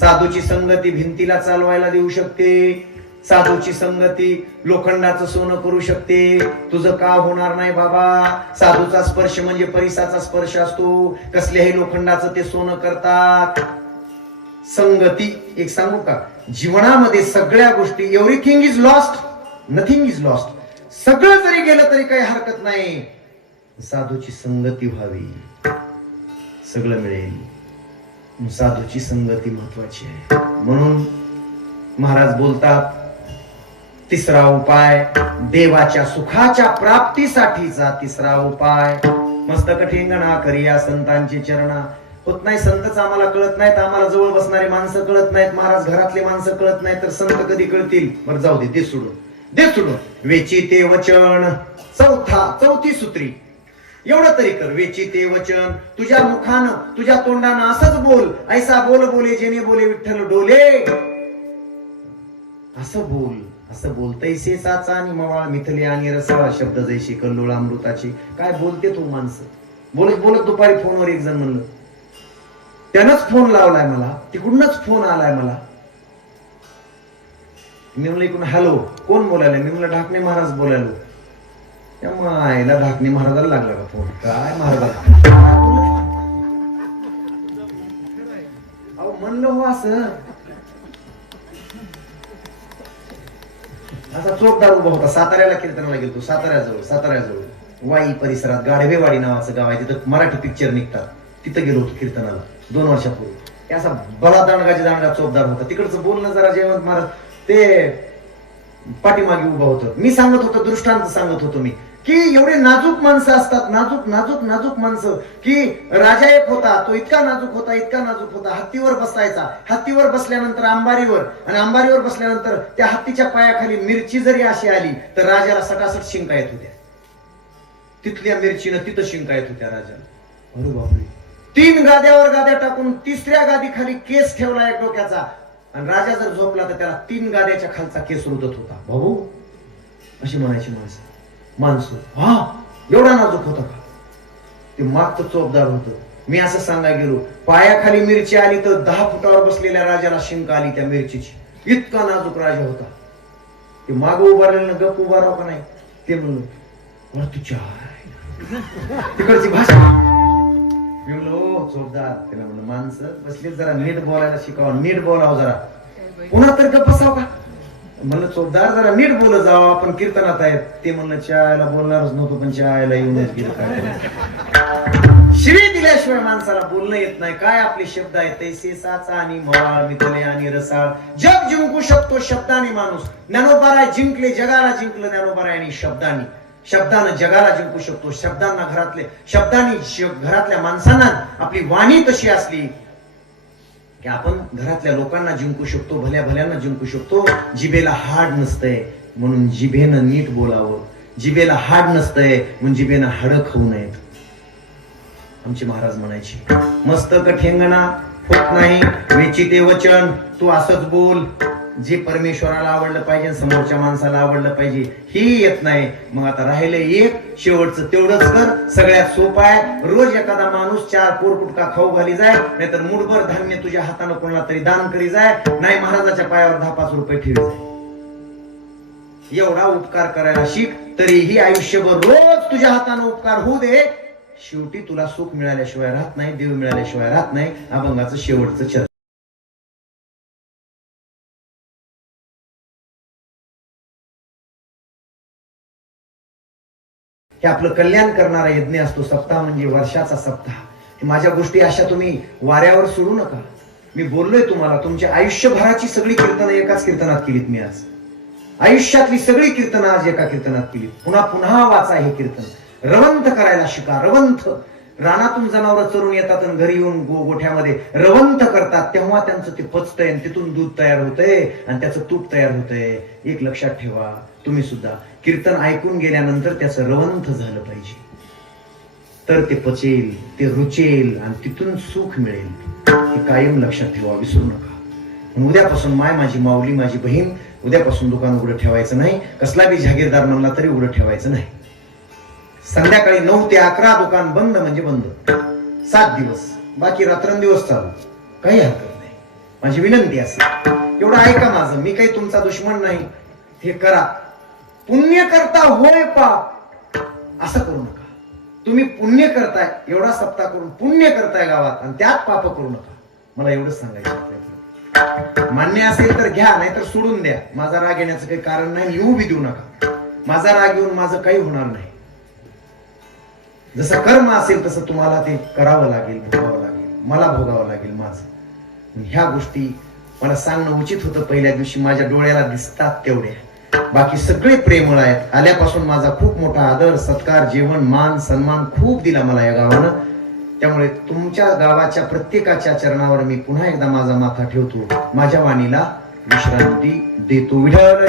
साधूची संगती भिंतीला चालवायला देऊ शकते. साधूची संगती लोखंडाचं सोनं करू शकते. तुझं का होणार नाही बाबा? साधूचा स्पर्श म्हणजे परिसाचा स्पर्श असतो. कसल्याही लोखंडाचं ते सोनं करतात. संगती एक सांगू का, जीवनामध्ये सगळ्या गोष्टी, everything is lost, nothing is lost. सगळं जरी गेलं तरी काही हरकत नाही, साधूची संगती व्हावी, सगळं मिळेल. साधूची संगती महत्वाची आहे. म्हणून महाराज बोलतात, तिसरा उपाय, देवाच्या सुखाच्या प्राप्तीसाठीचा तिसरा उपाय, मस्तक ठेंगणा करिया संतांची चरणा. होत नाही, संतच आम्हाला कळत नाहीत, आम्हाला जवळ बसणारे माणसं कळत नाहीत, महाराज घरातले माणसं कळत नाहीत, तर संत कधी कळतील? बरं जाऊ दे, दे सोडून, दे सोडून. वेचिते वचन, चौथी सूत्री, एवढं तरी कर. वेचिते वचन, तुझ्या मुखानं, तुझ्या तोंडानं असंच बोल. ऐसा बोल बोले जेने बोले विठ्ठल डोले. असं बोल, असं बोलतैसे साचा आणि मवाळ मिथले आणि रसाळ शब्द जैशी कल्लोळ अमृताची. काय बोलते तू माणसं? बोलत बोलत दुपारी फोनवर एक जण म्हणलं, त्यानंच फोन लावलाय मला, तिकडूनच फोन आलाय मला. मी म्हणलं इकडून हॅलो, कोण बोलायला? मी म्हणलं ढाकणे महाराज बोलायलो. त्यामुळे आईला ढाकणे महाराजाला लागला का फोन? काय महाराजाला? अहो म्हणलं हो असं. असा चोपदार उभा होता. साताऱ्याला कीर्तनाला गेलो, साताऱ्याजवळ वाई परिसरात गाढवेवाडी नावाचं गाव आहे, तिथं मराठी पिक्चर निघतात. तिथं गेलो होतो कीर्तनाला 2 वर्षापूर्वी. ते असा बला दांडगा चोपदार होता. तिकडचं बोलणं जरा जयवंत महाराज ते पाठीमागे उभा होतं. मी सांगत होतो, दृष्टांत सांगत होतो मी, की एवढे नाजूक माणसं असतात, नाजूक माणसं, की राजा एक होता, तो इतका नाजूक होता, हत्तीवर बसायचा. हत्तीवर बसल्यानंतर अंबारीवर, आणि अंबारीवर बसल्यानंतर त्या हत्तीच्या पायाखाली मिरची जरी अशी आली तर राजाला सटासट शिंका येत होत्या. तिथल्या मिरचीनं तिथं शिंका येत होत्या राजाला. अरे बापरे. 3 गाद्यावर गाद्या टाकून 3ऱ्या गादी खाली केस ठेवला एक डोक्याचा, आणि राजा जर झोपला तर त्याला 3 गाद्याच्या खालचा केस रुतत होता. भाऊ अशी म्हणायची माणसं. हा एवढा नाजूक होता का? ते मागचं चोपदार होतं. मी असं सांगायला गेलो, पायाखाली मिरची आली तर 10 फुटावर बसलेल्या राजाला शिंक आली त्या मिरचीची. इतका नाजूक राजा होता. ते माग उभारलेलं गप उभा राव का नाही. ते म्हणलं तुझ्या तिकडची भाषा. मी म्हणलो चोपदार, त्याला म्हणलं माणसं बसले, जरा नीट बोलायला शिकावं, नीट बोलावं जरा. पुन्हा तर गप्प बसाव का? म्हणलं चोपदार जरा नीट बोलत जावं, आपण कीर्तनात आहेत. ते म्हणलं चायला बोलणारच नव्हतो, पण चायला येऊनच गेलं. काय शिवी दिल्याशिवाय माणसाला बोलणं येत नाही. काय आपले शब्द आहेत, तैसे साचा आणि मवाळ, मितले आणि रसाळ. जग जिंकू शकतो शब्दाने माणूस. ज्ञानोबाराय जिंकले, जगाला जिंकलं ज्ञानोबाराय आणि शब्दाने. शब्दानं जगाला जिंकू शकतो. शब्दांनी घरातल्या माणसांना आपली वाणी तशी असली की आपण घरातल्या लोकांना जिंकू शकतो, भल्यांना जिंकू शकतो. जिभेला हाड नसतंय म्हणून जिभेनं नीट बोलावं. जिभेला हाड नसतंय म्हणून जिभेनं हाडं खाऊ नयेत. आमचे महाराज म्हणायचे, मस्तक ठेंगणा होत नाही वेचिते वचन. तू असंच बोल, जे परमेश्वराला आवडलं पाहिजे, समोरच्या माणसाला आवडलं पाहिजे, ही येत नाही. मग आता राहिलं एक, शेवटचं तेवढंच कर. सगळ्यात सोपं आहे. रोज एखादा माणूस 4 पोरकुटका खाऊ घाली जाय, नाहीतर मुठभर धान्य तुझ्या हातानं कोणाला तरी दान करी जाय, नाही महाराजाच्या पायावर 10-5 रुपये ठेवी जाय. एवढा उपकार करायला शिक. तरीही आयुष्यभर रोज तुझ्या हातानं उपकार होऊ दे. शेवटी तुला सुख मिळाल्याशिवाय राहत नाही, देव मिळाल्याशिवाय राहत नाही. अभंगाचं शेवटचं चरण. हे आपलं कल्याण करणारा यज्ञ असतो. सप्ताह म्हणजे वर्षाचा सप्ताह. माझ्या गोष्टी अशा तुम्ही वाऱ्यावर सोडू नका. मी बोललोय तुम्हाला, तुमच्या आयुष्यभराची सगळी कीर्तनं एकाच कीर्तनात केलीत मी आज. आयुष्यातली सगळी कीर्तनं आज एका कीर्तनात केलीत. पुन्हा वाचा हे कीर्तन. रवंथ करायला शिका. रवंथ. रानातून जनावर चरून येतात आणि घरी येऊन गोठ्यामध्ये रवंथ करतात, तेव्हा त्यांचं ते पचतंय आणि तिथून दूध तयार होतंय आणि त्याचं तूप तयार होतंय. एक लक्षात ठेवा, तुम्ही सुद्धा कीर्तन ऐकून गेल्यानंतर त्याचं रवंथ झालं पाहिजे, तर ते पचेल, ते रुचेल आणि तिथून सुख मिळेल. हे कायम लक्षात ठेवा, विसरू नका. उद्यापासून माझी माऊली, माझी बहीण, उद्यापासून दुकान उघडं ठेवायचं नाही. कसला बी जागीरदार म्हणला तरी उघडं ठेवायचं नाही. संध्याकाळी 9 ते 11 दुकान बंद म्हणजे बंद. 7 दिवस, बाकी रात्रंदिवस चालू, काही हरकत नाही. माझी विनंती असेल, एवढं ऐका माझं. मी काही तुमचा दुश्मन नाही. हे करा. पुण्य करता होय पाप, असं करू नका. तुम्ही पुण्य करताय, एवढा सप्ताह करून पुण्य करताय गावात आणि त्यात पाप करू नका. मला एवढंच सांगायचं आपल्याला. मान्य असेल तर घ्या, नाहीतर सोडून द्या. माझा राग येण्याचं काही कारण नाही. येऊ बी देऊ नका. माझा राग येऊन माझं काही होणार नाही. जसं कर्म असेल तसं तुम्हाला ते करावं लागेल, भोगावं लागेल. मला भोगावं लागेल माझं. ह्या गोष्टी मला सांगणं उचित होतं. पहिल्या दिवशी माझ्या डोळ्याला दिसतात तेवढ्या, बाकी सगळे प्रेमळ आहेत. आल्यापासून माझा खूप मोठा आदर, सत्कार, जेवण, मान, सन्मान खूप दिला मला या गावानं. त्यामुळे तुमच्या गावाच्या प्रत्येकाच्या चरणावर मी पुन्हा एकदा माझा माथा ठेवतो. माझ्या वाणीला विश्रांती देतो. विठ्ठल